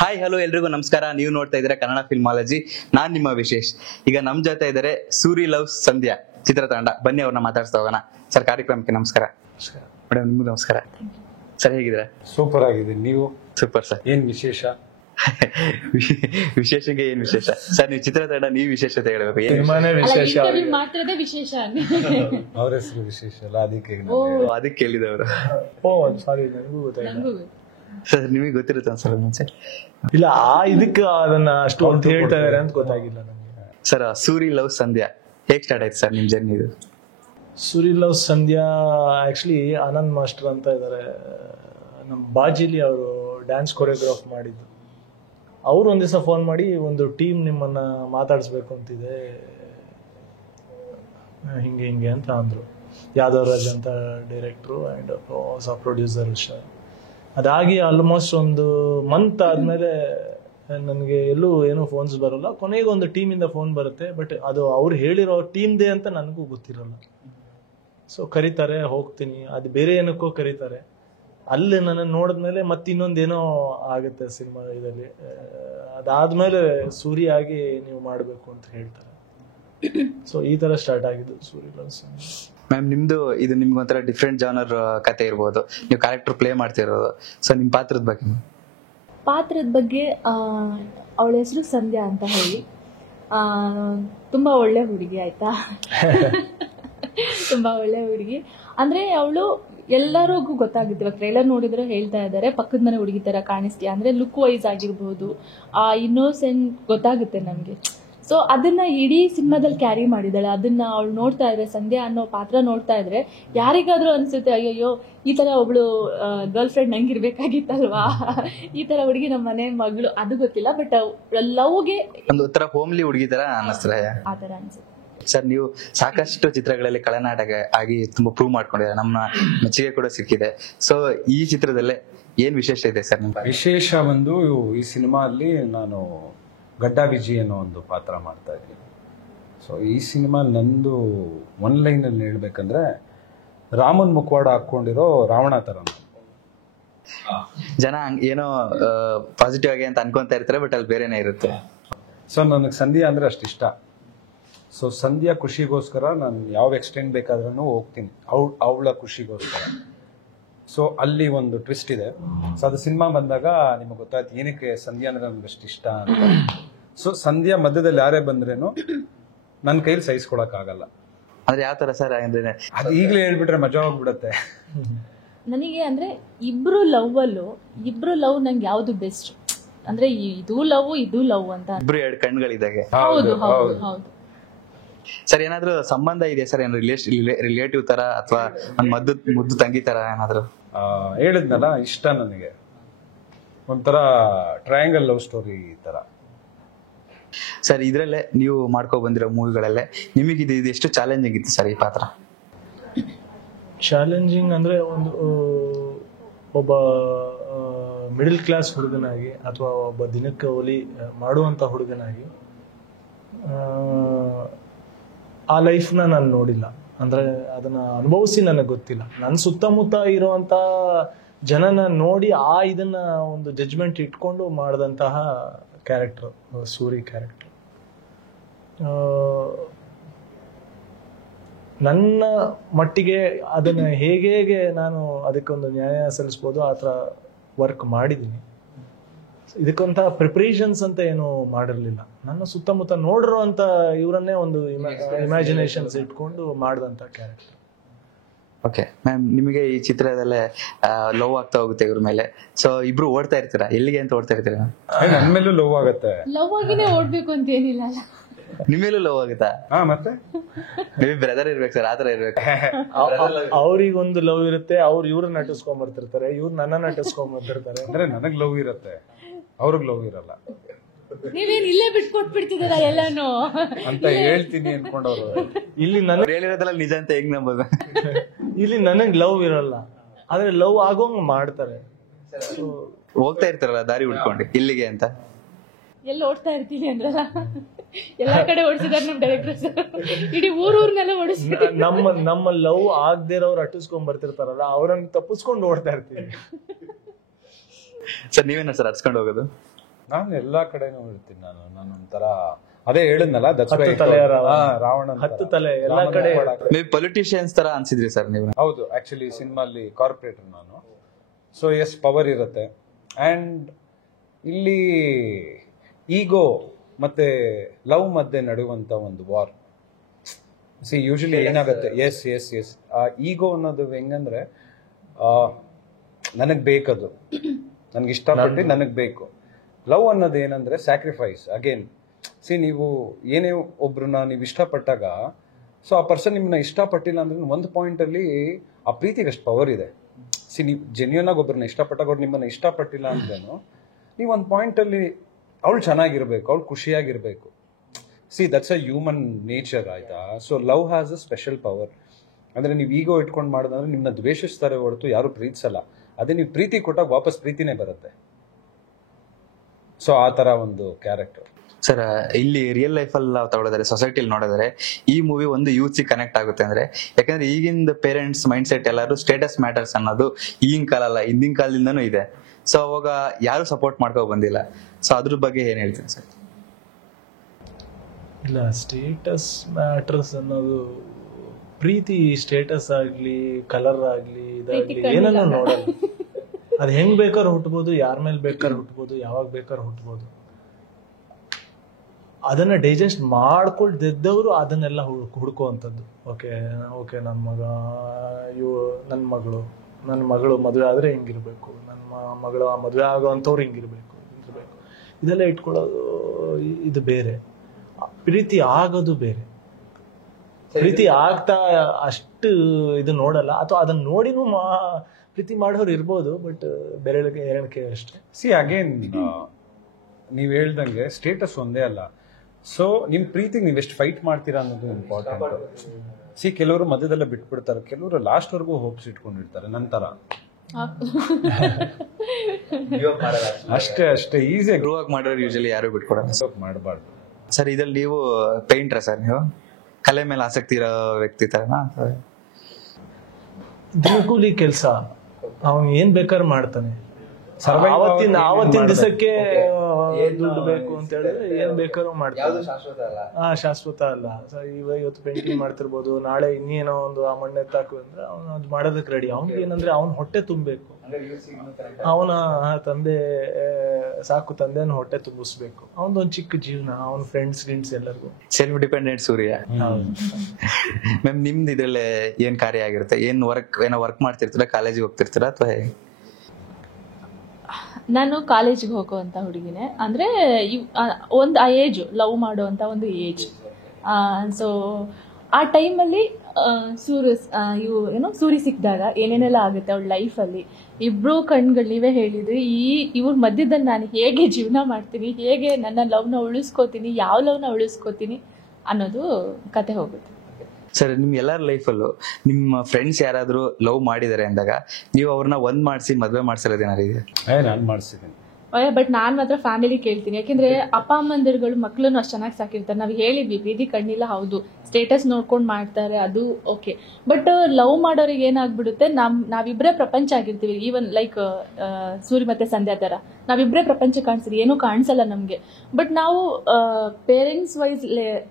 Hi hello ಎಲ್ರಿಗೂ ನಮಸ್ಕಾರ. ನೀವು ನೋಡ್ತಾ ಇದ್ದೀರಾ ಕನ್ನಡ ಫಿಲ್ಮಾಲಜಿ. ನಾನ್ ನಿಮ್ಮ ವಿಶೇಷ್. ಈಗ ನಮ್ ಜೊತೆ ಇದ್ದಾರೆ ಸೂರಿ ಲವ್ಸ್ ಸಂಧ್ಯಾ ಚಿತ್ರತಂಡ. ಬನ್ನಿ ಅವ್ರನ್ನ ಮಾತಾಡ್ತಾ ಹೋಗೋಣ. ಸರ್, ಕಾರ್ಯಕ್ರಮಕ್ಕೆ ನಮಸ್ಕಾರ. ಮೇಡಮ್, ನಿಮ್ಗೂ ನಮಸ್ಕಾರ. ಸರ್, ಹೇಗಿದ್ದೀರಾ? ಸೂಪರ್ ಆಗಿದೆ. ನೀವು? Super sir. ಏನ್ ವಿಶೇಷ? ವಿಶೇಷಕ್ಕೆ ಏನ್ ವಿಶೇಷ ಸರ್? ನೀವು ಚಿತ್ರತಂಡ, ನೀವು ವಿಶೇಷತೆ ಹೇಳ್ಬೇಕು. ವಿಶೇಷ ಅವ್ರ ಹೆಸರು ವಿಶೇಷ ಅಲ್ಲ, ಅದಕ್ಕೆ ಕೇಳಿದವರು. ಸಾರಿ, ನನಗೂ ಗೊತ್ತಾಗಿಲ್ಲ ಸರ್. ನಿಮಗೆ ಗೊತ್ತಿರುತ್ತೆ ಸರ್ ಮುಂಚೆ? ಇಲ್ಲ, ಇದಕ್ಕೆ ಅದನ್ನ ಅಷ್ಟು ಅಂತ ಹೇಳ್ತಾ ಇದಾರೆ ಅಂತ ಗೊತ್ತಾಗಿಲ್ಲ ನಮ್ಗೆ. ಸರ್, ಸೂರಿ ಲವ್ ಸಂಧ್ಯಾ ಹೇಗ್ ಸ್ಟಾರ್ಟ್ ಆಯ್ತು ಸರ್ ನಿಮ್ ಜರ್ನಿ? ಇದು ಸೂರಿ ಲವ್ ಸಂಧ್ಯಾ ಆಕ್ಚುಲಿ ಆನಂದ್ ಮಾಸ್ಟರ್ ಅಂತ ಇದಾರೆ, ನಮ್ಮ ಬಾಜಿಲಿ ಅವರು ಡ್ಯಾನ್ಸ್ ಕೊರಿಯೋಗ್ರಾಫ್ ಮಾಡಿದ್ದು. ಅವ್ರು ಒಂದ್ ದಿವಸ ಫೋನ್ ಮಾಡಿ, ಒಂದು ಟೀಮ್ ನಿಮ್ಮನ್ನ ಮಾತಾಡಿಸ್ಬೇಕು ಅಂತಿದೆ, ಹಿಂಗೆ ಹಿಂಗೆ ಅಂತ ಅಂದ್ರು. ಯಾದವ್ ರಾಜ್ ಅಂತ ಡೈರೆಕ್ಟ್ರು ಅಂಡ್ ಹೊಸ ಪ್ರೊಡ್ಯೂಸರ್. ಅದಾಗಿ ಆಲ್ಮೋಸ್ಟ್ ಒಂದು ಮಂತ್ ಆದ್ಮೇಲೆ ನನಗೆ ಎಲ್ಲೂ ಏನೂ ಫೋನ್ಸ್ ಬರೋಲ್ಲ. ಕೊನೆಗೆ ಒಂದು ಟೀಮಿಂದ ಫೋನ್ ಬರುತ್ತೆ, ಬಟ್ ಅದು ಅವ್ರು ಹೇಳಿರೋ ಟೀಮ್ದೇ ಅಂತ ನನಗೂ ಗೊತ್ತಿರಲ್ಲ. ಸೊ ಕರೀತಾರೆ, ಹೋಗ್ತೀನಿ. ಅದು ಬೇರೆ ಏನಕ್ಕೋ ಕರೀತಾರೆ. ಅಲ್ಲಿ ನನ್ನನ್ನು ನೋಡಿದ್ಮೇಲೆ ಮತ್ತೆ ಇನ್ನೊಂದೇನೋ ಆಗುತ್ತೆ ಸಿನಿಮಾ ಇದರಲ್ಲಿ. ಅದಾದ್ಮೇಲೆ ಸೂರಿ ಆಗಿ ನೀವು ಮಾಡಬೇಕು ಅಂತ ಹೇಳ್ತಾರೆ. ಸೊ ಈ ತರ ಸ್ಟಾರ್ಟ್ ಆಗಿದ್ದು ಸೂರಿ ಲವ್ ಸಂಧ್ಯಾ. ಮ್ಯಾಮ್, ನಿಮ್ದು ಇದು ನಿಮ್ಗೆ ಒಂಥರ ಡಿಫ್ರೆಂಟ್ ಜಾನರ್ ಕತೆ ಇರ್ಬೋದು. ನೀವು ಕ್ಯಾರೆಕ್ಟರ್ ಪ್ಲೇ ಮಾಡ್ತಿರೋದು. ಸೊ ನಿಮ್ ಪಾತ್ರದ ಬಗ್ಗೆ ಅವಳ ಹೆಸರು ಸಂಧ್ಯಾ ಅಂತ ಹೇಳಿ, ತುಂಬಾ ಒಳ್ಳೆ ಹುಡುಗಿ ಆಯ್ತಾ. ತುಂಬಾ ಒಳ್ಳೆ ಹುಡುಗಿ ಅಂದ್ರೆ ಅವಳು ಎಲ್ಲರಿಗೂ ಗೊತ್ತಾಗುತ್ತೆ. ಇವಾಗ ಟ್ರೈಲರ್ ನೋಡಿದ್ರೆ ಹೇಳ್ತಾ ಇದ್ದಾರೆ, ಪಕ್ಕದ ಮನೆ ಹುಡುಗಿ ತರ ಕಾಣಿಸ್ತೀಯ ಅಂದ್ರೆ ಲುಕ್ ವೈಸ್ ಆಗಿರ್ಬೋದು, ಆ ಇನ್ನೋಸೆಂಟ್ ಗೊತ್ತಾಗುತ್ತೆ ನಮ್ಗೆ. ಸೊ ಅದನ್ನ ಇಡೀ ಸಿನಿಮಾದಲ್ಲಿ ಕ್ಯಾರಿ ಮಾಡಿದಾಳೆ. ಅದನ್ನ ಅವಳು ನೋಡ್ತಾ ಇದ್ರೆ, ಸಂಧ್ಯಾ ಅನ್ನೋ ಪಾತ್ರ ನೋಡ್ತಾ ಇದ್ರೆ ಯಾರಿಗಾದ್ರೂ ಅನ್ಸುತ್ತೆ, ಅಯ್ಯಯ್ಯೋ ಈ ತರ ಒಬ್ಳು ಗರ್ಲ್ ಫ್ರೆಂಡ್ ನಂಗಿರ್ಬೇಕಾಗಿತ್ತಲ್ವಾ, ಈ ತರ ಹುಡುಗಿ ನಮ್ಮ ಮನೆ ಮಗಳು, ಅದು ಗೊತ್ತಿಲ್ಲ. ಬಟ್ ಲವ್ಗೆ ಒಂದು ತರ ಹೋಮ್ಲಿ ಹುಡುಗಿ ತರ ಅನ್ನಿಸ್ತಾರೆ, ಆ ತರ ಅನ್ಸುತ್ತೆ. ಸರ್, ನೀವು ಸಾಕಷ್ಟು ಚಿತ್ರಗಳಲ್ಲಿ ಖಳನಾಟಕ ಆಗಿ ತುಂಬಾ ಪ್ರೂವ್ ಮಾಡ್ಕೊಂಡಿದ್ದಾರೆ, ನಮ್ಮ ಮೆಚ್ಚುಗೆ ಕೂಡ ಸಿಕ್ಕಿದೆ. ಸೊ ಈ ಚಿತ್ರದಲ್ಲೇ ಏನ್ ವಿಶೇಷ ಇದೆ ಸರ್ ನಿಮ್ಗೆ? ವಿಶೇಷ ಒಂದು, ಈ ಸಿನಿಮಾ ಅಲ್ಲಿ ನಾನು ಗಡ್ಡ ವಿಜಿ ಅನ್ನೋ ಒಂದು ಪಾತ್ರ ಮಾಡ್ತಾ ಇದ್ದೀನಿ. ಸೊ ಈ ಸಿನಿಮಾ ನಂದು ಒನ್ ಲೈನ್ ಅಲ್ಲಿ ಹೇಳ್ಬೇಕಂದ್ರೆ, ರಾಮನ್ ಮುಖವಾಡ ಹಾಕೊಂಡಿರೋ ರಾವಣ ತರ. ಜನ ಏನೋ ಪಾಸಿಟಿವ್ ಆಗಿ ಅಂತ ಅನ್ಕೊಂತಾ ಇರ್ತಾರೆ, ಬಟ್ ಅಲ್ಲಿ ಬೇರೆನೇ ಇರುತ್ತೆ. ಸೊ ನನಗೆ ಸಂಧ್ಯಾ ಅಂದ್ರೆ ಅಷ್ಟು ಇಷ್ಟ. ಸೊ ಸಂಧ್ಯಾ ಖುಷಿಗೋಸ್ಕರ ನಾನು ಯಾವ ಎಕ್ಸ್ಟೆಂಡ್ ಬೇಕಾದ್ರೂ ಹೋಗ್ತೀನಿ, ಅವಳ ಖುಷಿಗೋಸ್ಕರ. ಸೊ ಅಲ್ಲಿ ಒಂದು ಟ್ವಿಸ್ಟ್ ಇದೆ. ಸೊ ಅದು ಸಿನಿಮಾ ಬಂದಾಗ ನಿಮಗೆ ಗೊತ್ತಾಯ್ತು ಏನಕ್ಕೆ ಸಂಧ್ಯಾ ಅಂದ್ರೆ ನನಗೆ ಅಷ್ಟು ಇಷ್ಟ ಅಂತ. ಸೊ ಸಂಧ್ಯಾ ಮಧ್ಯದಲ್ಲಿ ಯಾರೇ ಬಂದ್ರೇನು ನನ್ನ ಕೈಲಿ ಸಹಿಸ್ಕೊಳಕ್ ಆಗಲ್ಲ. ಅಂದ್ರೆ ಯಾವ ತರ ಸರ್? ಅದು ಈಗಲೇ ಹೇಳ್ಬಿಟ್ರೆ ಮಜಾ ಹೋಗ್ಬಿಡತ್ತೆ ನನಗೆ. ಅಂದ್ರೆ ಇಬ್ರು ಲವ್ ನಂಗೆ ಯಾವ್ದು ಬೆಸ್ಟ್ ಅಂದ್ರೆ, ಇದು ಲವ್ ಅಂತ ಇಬ್ರು ಎರಡು ಕಣ್ಗಳಿದ್ದಾಗೆ. ಹೌದು ಹೌದು ಹೌದು. ಸರ್, ಏನಾದ್ರು ಸಂಬಂಧ ಇದೆಯಾ ಸರ್? ಏನ್ ರಿಲೇಟಿವ್ ತರ ಅಥವಾ ಒಂದ್ ಮುದ್ದು ತಂಗಿ ತರ ಏನಾದ್ರು? ಹೇಳಿದ್ನಲ್ಲ, ಇಷ್ಟ ನನಗೆ. ಒಂಥರ ಟ್ರಯಾಂಗಲ್ ಲವ್ ಸ್ಟೋರಿ ತರ. ಸರ್, ಇದ್ರಲ್ಲೇ ನೀವು ಮಾಡ್ಕೊ ಬಂದಿರೋ ಮೂವಿಗಳಲ್ಲೇ ನಿಮಗೆ ಇದು ಎಷ್ಟು ಚಾಲೆಂಜಿಂಗ್ ಇತ್ತು ಸರ್ ಈ ಪಾತ್ರ? ಚಾಲೆಂಜಿಂಗ್ ಅಂದ್ರೆ, ಒಬ್ಬ ಮಿಡಲ್ ಕ್ಲಾಸ್ ಹುಡುಗನಾಗಿ ಅಥವಾ ಒಬ್ಬ ದಿನಕ್ಕೆ ಒಲಿ ಮಾಡುವಂತ ಹುಡುಗನಾಗಿ ಆ ಲೈಫ್ನ ನಾನು ನೋಡಿಲ್ಲ. ಅಂದ್ರೆ ಅದನ್ನ ಅನುಭವಿಸಿ ನನಗೆ ಗೊತ್ತಿಲ್ಲ. ನನ್ನ ಸುತ್ತಮುತ್ತ ಇರುವಂತ ಜನನ ನೋಡಿ ಇದನ್ನ ಒಂದು ಜಡ್ಜ್ಮೆಂಟ್ ಇಟ್ಕೊಂಡು ಮಾಡಿದಂತಹ ಕ್ಯಾರೆಕ್ಟರ್ ಸೂರಿ ಕ್ಯಾರೆಕ್ಟರ್. ನನ್ನ ಮಟ್ಟಿಗೆ ಅದನ್ನ ಹೇಗೆ ನಾನು ಅದಕ್ಕೊಂದು ನ್ಯಾಯ ಸಲ್ಲಿಸ್ಬೋದು ಆ ಥರ ವರ್ಕ್ ಮಾಡಿದ್ದೀನಿ. ಇದಕ್ಕಂತ ಪ್ರಿಪರೇಷನ್ಸ್ ಅಂತ ಏನು ಮಾಡಿರ್ಲಿಲ್ಲ. ನನ್ನ ಸುತ್ತಮುತ್ತ ನೋಡಿರುವಂತ ಇವರನ್ನೇ ಒಂದು ಇಮ್ಯಾಜಿನೇಷನ್ಸ್ ಇಟ್ಕೊಂಡು ಮಾಡಿದಂತ ಕ್ಯಾರೆಕ್ಟರ್. ಓಕೆ ಮ್ಯಾಮ್, ನಿಮಗೆ ಈ ಚಿತ್ರದಲ್ಲೇ ಲವ್ ಆಗ್ತಾ ಹೋಗುತ್ತೆ ಇವ್ರ ಮೇಲೆ. ಸೊ ಇಬ್ರು ಓಡ್ತಾ ಇರ್ತೀರಾ, ಎಲ್ಲಿಗೆ ಅಂತ ಓಡ್ತಾ ಇರ್ತೀರಾ? ನನ್ನ ಮೇಲೂ ಲವ್ ಆಗುತ್ತೆ. ಲವ್ ಆಗಿನೇ ಓಡ್ಬೇಕು ಅಂತ ಏನಿಲ್ಲ. ನಿಮ್ಮೇಲೂ ಲವ್ ಆಗುತ್ತಾ? ಮತ್ತೆ ಮೇಬಿ ಬ್ರದರ್ ಇರ್ಬೇಕು ಸರ್, ಆತರ ಇರ್ಬೇಕು. ಅವ್ರಿಗೊಂದು ಲವ್ ಇರುತ್ತೆ, ಇವ್ರನ್ನ ನಟಿಸ್ಕೊಂಡ್ ಬರ್ತಿರ್ತಾರೆ, ಇವ್ರು ನನ್ನ ನಟಿಸ್ಕೊಂಡ್ ಬರ್ತಿರ್ತಾರೆ. ಅಂದ್ರೆ ನನಗ್ ಲವ್ ಇರುತ್ತೆ, ಅವ್ರಿಗೆ ಲವ್ ಇರಲ್ಲ. ನೀವೇನ್ ಇಲ್ಲೇ ಬಿಟ್ಕೊಟ್ಬಿಡ್ತಿದ್ದೀರಾ ಎಲ್ಲಾನು ಅಂತ ಹೇಳ್ತೀನಿ ಅನ್ಕೊಂಡವ್ರು. ಇಲ್ಲಿ ನನಗೆ ಹೇಳಿರೋದ್ರಲ್ಲಿ ನಿಜ ಅಂತ ಹೆಂಗ್ ನಂಬೋದು? ಇಲ್ಲಿ ನನಗ್ ಲವ್ ಇರಲ್ಲ, ಆದ್ರೆ ಲವ್ ಆಗೋಂಗ್ ಮಾಡ್ತಾರೆ. ಹೋಗ್ತಾ ಇರ್ತಾರಲ್ಲ ದಾರಿ ಹುಡ್ಕೊಂಡು ಇಲ್ಲಿಗೆ ಅಂತ. ಎಲ್ಲಿ ಓಡ್ತಾ ಇರ್ತೀವಿ ಅಂದ್ರಲ್ಲ, ಎಲ್ಲಾ ಕಡೆ ಓಡಿಸಿದಾರೆ ನಮ್ ಡೈರೆಕ್ಟರ್ಸ್. ಇಡೀ ಊರ್ನೆಲ್ಲ ಓಡಿಸ್ತಾರೆ. ನಮ್ಮ ಲವ್ ಆಗದೆ ಇರೋರು ಅಟ್ಟಿಸ್ಕೊಂಡ್ ಬರ್ತಿರ್ತಾರಲ್ಲ, ಅವ್ರನ್ನ ತಪ್ಪಿಸ್ಕೊಂಡು ಓಡ್ತಾ ಇರ್ತೀವಿ. ಸರ್, ನೀವೇನ ಸರ್ ಅರ್ಸ್ಕೊಂಡು ಹೋಗೋದು? ನಾನು ಎಲ್ಲಾ ಕಡೆನೂ ಇರ್ತೀನಿ. ನಾನು ಒಂಥರ ಅದೇ ಹೇಳಿದ್ನಲ್ಲ, ಹತ್ತು ತಲೆಯ ರಾವಣ 10 ತಲೆ ಎಲ್ಲಾ ಕಡೆ. ಪೊಲಿಟಿಷಿಯನ್ಸ್ ತರ ಅನ್ಸಿದ್ರಿ ಸರ್ ನೀವು? ಹೌದು, ಆಕ್ಚುಲಿ ಸಿನಿಮಾಲಿ ಕಾರ್ಪೊರೇಟರ್ ನಾನು. ಸೊ ಎಸ್, ಪವರ್ ಇರುತ್ತೆ. ಅಂಡ್ ಇಲ್ಲಿ ಈಗೋ ಮತ್ತೆ ಲವ್ ಮಧ್ಯೆ ನಡೆಯುವಂತ ಒಂದು ವಾರ್. ಯೂಶಲಿ ಏನಾಗುತ್ತೆ, ಎಸ್ ಎಸ್ ಎಸ್ ಆ ಈಗೋ ಅನ್ನೋದು ಹೆಂಗಂದ್ರೆ, ನನಗ್ ಬೇಕದು, ನನ್ಗೆ ಇಷ್ಟಪಟ್ಟು ನನಗ್ ಬೇಕು. ಲವ್ ಅನ್ನೋದು ಏನಂದ್ರೆ ಸ್ಯಾಕ್ರಿಫೈಸ್. ಅಗೇನ್ ನೀವು ಏನೇ ಒಬ್ರನ್ನ ನೀವು ಇಷ್ಟಪಟ್ಟಾಗ, ಸೊ ಆ ಪರ್ಸನ್ ನಿಮ್ಮನ್ನ ಇಷ್ಟಪಟ್ಟಿಲ್ಲ ಅಂದ್ರೆ ಒಂದು ಪಾಯಿಂಟ್ ಅಲ್ಲಿ ಆ ಪ್ರೀತಿಗೆ ಅಷ್ಟು ಪವರ್ ಇದೆ. ನೀವು ಜೆನ್ಯೂನ್ ಆಗಿ ಒಬ್ಬರನ್ನ ಇಷ್ಟಪಟ್ಟಾಗ ಅವ್ರು ನಿಮ್ಮನ್ನ ಇಷ್ಟಪಟ್ಟಿಲ್ಲ ಅಂದ್ರೇನು, ನೀವು ಒಂದು ಪಾಯಿಂಟ್ ಅಲ್ಲಿ ಅವಳು ಚೆನ್ನಾಗಿರ್ಬೇಕು, ಅವಳು ಖುಷಿಯಾಗಿರ್ಬೇಕು. ದಟ್ಸ್ ಅ ಹ್ಯೂಮನ್ ನೇಚರ್, ಆಯ್ತಾ? So love has a special power. ಅಂದ್ರೆ ನೀವು ಈಗೋ ಇಟ್ಕೊಂಡು ಮಾಡೋದಂದ್ರೆ ನಿಮ್ಮನ್ನ ದ್ವೇಷಿಸ್ತಾರೆ ಹೊರತು ಯಾರು ಪ್ರೀತಿಸಲ್ಲ. ಅದೇ ನೀವು ಪ್ರೀತಿ ಕೊಟ್ಟಾಗ ವಾಪಸ್ ಪ್ರೀತಿನೇ ಬರುತ್ತೆ. ಸೊ ಆ ತರ ಒಂದು ಕ್ಯಾರೆಕ್ಟರ್. ಸರ್, ಇಲ್ಲಿ ರಿಯಲ್ ಲೈಫ್ ಅಲ್ಲಿ ನಾವು ತಗೊಳ್ಳೋದಾರೆ, ಸೊಸೈಟಿಲಿ ನೋಡಿದ್ರೆ ಈ ಮೂವಿ ಒಂದು ಯೂತ್ ಕನೆಕ್ಟ್ ಆಗುತ್ತೆ. ಅಂದ್ರೆ ಯಾಕಂದ್ರೆ ಈಗಿನ ಪೇರೆಂಟ್ಸ್ ಮೈಂಡ್ ಸೆಟ್ ಎಲ್ಲರೂ ಸ್ಟೇಟಸ್ ಮ್ಯಾಟರ್ಸ್ ಅನ್ನೋದು ಈಗಿನ ಕಾಲ ಅಲ್ಲ, ಹಿಂದಿನ ಕಾಲದಿಂದನೂ ಇದೆ. ಸೊ ಅವಾಗ ಯಾರು ಸಪೋರ್ಟ್ ಮಾಡ್ಕೊ ಬಂದಿಲ್ಲ. ಸೊ ಅದ್ರ ಬಗ್ಗೆ ಏನ್ ಹೇಳ್ತೀನಿ ಸರ್? ಇಲ್ಲ, ಸ್ಟೇಟಸ್ ಮ್ಯಾಟರ್ಸ್ ಅನ್ನೋದು, ಪ್ರೀತಿ ಸ್ಟೇಟಸ್ ಆಗ್ಲಿ, ಕಲರ್ ಆಗ್ಲಿ, ಇದಾಗ್ಲಿ ಏನನ್ನೂ ನೋಡಲ್ಲ. ಅದ್ ಹೆಂಗ್ ಬೇಕಾದ್ರೆ ಹುಟ್ಬೋದು, ಯಾರ ಮೇಲೆ ಬೇಕಾದ್ರೆ ಹುಟ್ಬೋದು, ಯಾವಾಗ ಬೇಕಾದ್ರೆ ಹುಟ್ಬೋದು. ಅದನ್ನ ಡೈಜೆಸ್ಟ್ ಮಾಡ್ಕೊಳ್ದಿದ್ದವರು ಅದನ್ನೆಲ್ಲ ಹುಡ್ಕೋವಂಥದ್ದು. ಓಕೆ ನನ್ನ ಮಗ, ನನ್ನ ಮಗಳು ಮದುವೆ ಆದ್ರೆ ಹಿಂಗಿರ್ಬೇಕು, ನನ್ನ ಮಗಳ ಮದುವೆ ಆಗೋವಂಥವ್ರು ಹಿಂಗಿರ್ಬೇಕು. ಇದೆಲ್ಲ ಇಟ್ಕೊಳ್ಳೋದು ಇದು ಬೇರೆ, ಪ್ರೀತಿ ಆಗೋದು ಬೇರೆ. ಪ್ರೀತಿ ಆಗ್ತಾ ಅಷ್ಟು ಇದು ನೋಡಲ್ಲ, ಅಥವಾ ಅದನ್ನ ನೋಡಿನೂ ಪ್ರೀತಿ ಮಾಡೋರು ಇರ್ಬೋದು, ಬಟ್ ಬೆರಳಿಗೆ ಅಷ್ಟೇ. ಅಗೇನ್ ನೀವ್ ಹೇಳ್ದಂಗೆ ಸ್ಟೇಟಸ್ ಒಂದೇ ಅಲ್ಲ. ಸೊ ನಿಮ್ ಪ್ರೀತಿಗೆ ನೀವ್ ಎಷ್ಟು ಫೈಟ್ ಮಾಡ್ತೀರಾ ಅನ್ನೋದು ಇಂಪಾರ್ಟೆಂಟ್. ಕೆಲವರು ಮಧ್ಯದಲ್ಲೇ ಬಿಟ್ಬಿಡ್ತಾರೆ, ಕೆಲವರು ಲಾಸ್ಟ್ ವರ್ಗೂ ಹೋಪ್ಸ್ ಇಟ್ಕೊಂಡಿರ್ತಾರೆ. ನಂತರ ಅಷ್ಟೇ ಈಸಿ ಗ್ರೋ ಆಗಿ ಮಾಡೋರು ಯೂಶಲಿ ಯಾರು ಬಿಟ್ಕೊಡಲ್ಲ, ಮಾಡಬಾರ್ದು. ಸರ್, ಇದ್ರಲ್ಲಿ ನೀವು ಪೇಂಟ್ರಾ ಸರ್? ನೀವು ಕಲೆ ಮೇಲೆ ಆಸಕ್ತಿ ಇರೋ ವ್ಯಕ್ತಿ ತರನಾ? ದಿನಗೂಲಿ ಕೆಲಸ ಅವನ್ ಏನ್ ಬೇಕಾದ್ರೆ ಮಾಡ್ತಾನೆ. ಆವತ್ತಿನ ದಿವಸಕ್ಕೆ ದುಡ್ಡು ಬೇಕು ಅಂತ ಹೇಳಿದ್ರೆ ಏನ್ ಬೇಕಾದ್ರೂ ಮಾಡ್ತಾರೆ. ಶಾಶ್ವತ ಅಲ್ಲ. ಇವತ್ತು ಪೇಂಟಿಂಗ್ ಮಾಡ್ತಿರ್ಬೋದು, ನಾಳೆ ಇನ್ನೇನೋ ಒಂದು ಆ ಮಣ್ಣೆ ತಾಕು ಅಂದ್ರೆ ಅವ್ನು ಅದು ಮಾಡೋದಕ್ಕೆ ರೆಡಿ. ಅವ್ನಿಗೆ ಏನಂದ್ರೆ ಅವ್ನ ಹೊಟ್ಟೆ ತುಂಬಬೇಕು, ಅವನ ಸಾಕು ತಂದೆನ ಹೊಟ್ಟೆ ತುಂಬಿಸ್ಬೇಕು. ಅವನದೊಂದು ಚಿಕ್ಕ ಜೀವನ, ಅವನ ಫ್ರೆಂಡ್ಸ್ ಎಲ್ಲರಿಗೂ ಸೆಲ್ಫ್ ಡಿಪೆಂಡೆಂಟ್ ಸೂರ್ಯ. ಮ್ಯಾಮ್, ನಿಮ್ದು ಇದ್ರಲ್ಲೇ ಏನ್ ಕಾರ್ಯ ಆಗಿರುತ್ತೆ? ಏನೋ ವರ್ಕ್ ಮಾಡ್ತಿರ್ತೀರಾ, ಕಾಲೇಜಿಗೆ ಹೋಗ್ತಿರ್ತೀರಾ ಅಥವಾ? ನಾನು ಕಾಲೇಜಿಗೆ ಹೋಗುವಂತ ಹುಡುಗಿನೇ. ಅಂದ್ರೆ ಒಂದು ಆ ಏಜ್, ಲವ್ ಮಾಡುವಂತ ಒಂದು ಏಜ್. ಸೊ ಆ ಟೈಮಲ್ಲಿ ಸೂರಿ ಸಿಕ್ಕಿದಾಗ ಏನೇನೆಲ್ಲ ಆಗುತ್ತೆ ಅವಳ ಲೈಫಲ್ಲಿ. ಇಬ್ರು ಕಣ್ಗಳು ನೀವೇ ಹೇಳಿದ್ರಿ, ಇವ್ರ ಮಧ್ಯದಲ್ಲಿ ನಾನು ಹೇಗೆ ಜೀವನ ಮಾಡ್ತೀನಿ, ಹೇಗೆ ನನ್ನ ಲವ್ನ ಉಳಿಸ್ಕೋತೀನಿ, ಯಾವ ಲವ್ನ ಉಳಿಸ್ಕೋತೀನಿ ಅನ್ನೋದು ಕತೆ ಹೋಗುತ್ತೆ. ಸರ್, ನಿಮ್ ಎಲ್ಲಾರ ಲೈಫಲ್ಲೂ ನಿಮ್ಮ ಫ್ರೆಂಡ್ಸ್ ಯಾರಾದ್ರೂ ಲವ್ ಮಾಡಿದಾರೆ ಅಂದಾಗ ನೀವು ಅವ್ರನ್ನ ಒಂದ್ ಮಾಡಿಸಿ ಮದ್ವೆ ಮಾಡ್ಸಿರೋದೇನಾರು ಇದೆ? ನಾನು ಮಾಡಿಸಿದ್ದೀನಿ. ಬಟ್ ನಾನ್ ಮಾತ್ರ ಫ್ಯಾಮಿಲಿ ಕೇಳ್ತೀನಿ. ಯಾಕೆಂದ್ರೆ ಅಪ್ಪ ಅಮ್ಮಂದಿರುಗಳು ಮಕ್ಳನ್ನು ಅಷ್ಟು ಚೆನ್ನಾಗಿ ಸಾಕಿರ್ತಾರೆ. ನಾವ್ ಹೇಳಿದ್ವಿ ಪ್ರೀತಿ ಕಣ್ಣಿಲ್ಲ, ಹೌದು, ಸ್ಟೇಟಸ್ ನೋಡ್ಕೊಂಡ್ ಮಾಡ್ತಾರೆ, ಅದು ಓಕೆ. ಬಟ್ ಲವ್ ಮಾಡೋರಿಗೆ ಏನಾಗ್ಬಿಡುತ್ತೆ, ನಾವಿಬ್ರೇ ಪ್ರಪಂಚ ಆಗಿರ್ತೀವಿ. ಈವನ್ ಲೈಕ್ ಸೂರ್ಯ ಮತ್ತೆ ಸಂಧ್ಯಾ ತರ ನಾವಿಬ್ರೇ ಪ್ರಪಂಚ ಕಾಣಿಸ್ತೀವಿ, ಏನೂ ಕಾಣಿಸಲ್ಲ ನಮ್ಗೆ. ಬಟ್ ನಾವು ಪೇರೆಂಟ್ಸ್ ವೈಸ್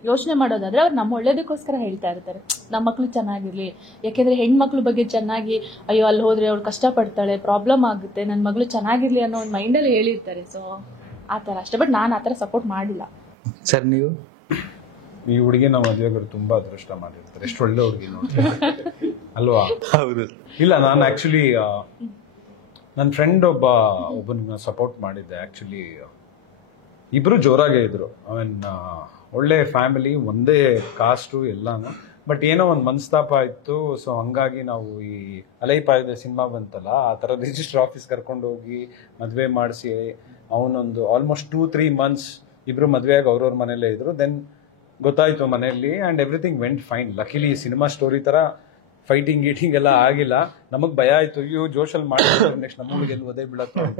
ಯೋಚನೆ ಮಾಡೋದಾದ್ರೆ ಅವ್ರು ನಮ್ಮ ಒಳ್ಳೇದಕ್ಕೋಸ್ಕರ ಹೇಳ್ತಾ ಇರ್ತಾರೆ, ನಮ್ಮ ಮಕ್ಳು ಚೆನ್ನಾಗಿರ್ಲಿ. ಯಾಕೆಂದ್ರೆ ಹೆಣ್ಮಕ್ಳ ಬಗ್ಗೆ ಚೆನ್ನಾಗಿ, ಅಯ್ಯೋ ಅಲ್ಲಿ ಹೋದ್ರೆ ಅವ್ಳು ಕಷ್ಟಪಡ್ತಾಳೆ, ಪ್ರಾಬ್ಲಮ್ ಆಗುತ್ತೆ, ನನ್ನ ಮಗಳು ಚೆನ್ನಾಗಿರ್ಲಿ ಅನ್ನೋ ಒಂದು ಮೈಂಡಲ್ಲಿ ಹೇಳಿರ್ತಾರೆ. ಸೊ ಆ ತರ ಅಷ್ಟೇ. ಬಟ್ ನಾನು ಆ ತರ ಸಪೋರ್ಟ್ ಮಾಡಿಲ್ಲ. ಸರ್, ನೀವು ಈ ಹುಡುಗಿ ನಾವು ಮದುವೆಗಳು ತುಂಬಾ ಅದೃಷ್ಟ ಮಾಡಿರ್ತಾರೆ. ಎಷ್ಟು ಒಳ್ಳೆ ಹುಡುಗಿ ನೋಡಿ ಅಲ್ವಾ? ಹೌದು. ಇಲ್ಲ, ನಾನು ಆಕ್ಚುಲಿ ನನ್ನ ಫ್ರೆಂಡ್ ಒಬ್ಬನ ಸಪೋರ್ಟ್ ಮಾಡಿದ್ದೆ. ಆಕ್ಚುಲಿ ಇಬ್ರು ಜೋರಾಗೇ ಇದ್ರು. ಒಳ್ಳೆ ಫ್ಯಾಮಿಲಿ, ಒಂದೇ ಕಾಸ್ಟು ಎಲ್ಲಾನು. ಬಟ್ ಏನೋ ಒಂದು ಮನಸ್ತಾಪ ಇತ್ತು. ಸೊ ಹಂಗಾಗಿ ನಾವು ಈ ಅಲೈಪಾಯದ ಸಿನಿಮಾ ಬಂತಲ್ಲ, ಆ ಥರ ರಿಜಿಸ್ಟರ್ ಆಫೀಸ್ ಕರ್ಕೊಂಡು ಹೋಗಿ ಮದುವೆ ಮಾಡಿಸಿ ಅವನೊಂದು ಆಲ್ಮೋಸ್ಟ್ 2-3 months ಇಬ್ರು ಮದುವೆಯಾಗಿ ಅವ್ರವ್ರ ಮನೇಲೇ ಇದ್ರು. ದೆನ್ ಗೊತ್ತಾಯ್ತು ಮನೆಯಲ್ಲಿ, and everything vent fine. ಲಕಿಲಿ cinema story ಥರ ಫೈಟಿಂಗ್ ಗೀಟಿಂಗ್ ಎಲ್ಲ ಆಗಿಲ್ಲ. ನಮಗ್ ಭಯ ಆಯ್ತು, ಅಯ್ಯೋ ಜೋಶಲ್ಲಿ ಮಾಡಿದ್ರೆ ನೆಕ್ಸ್ಟ್ ನಮಗೆ ಎಲ್ಲಿ ಒದೇ ಬೀಳತ್ತೋ ಅಂತ.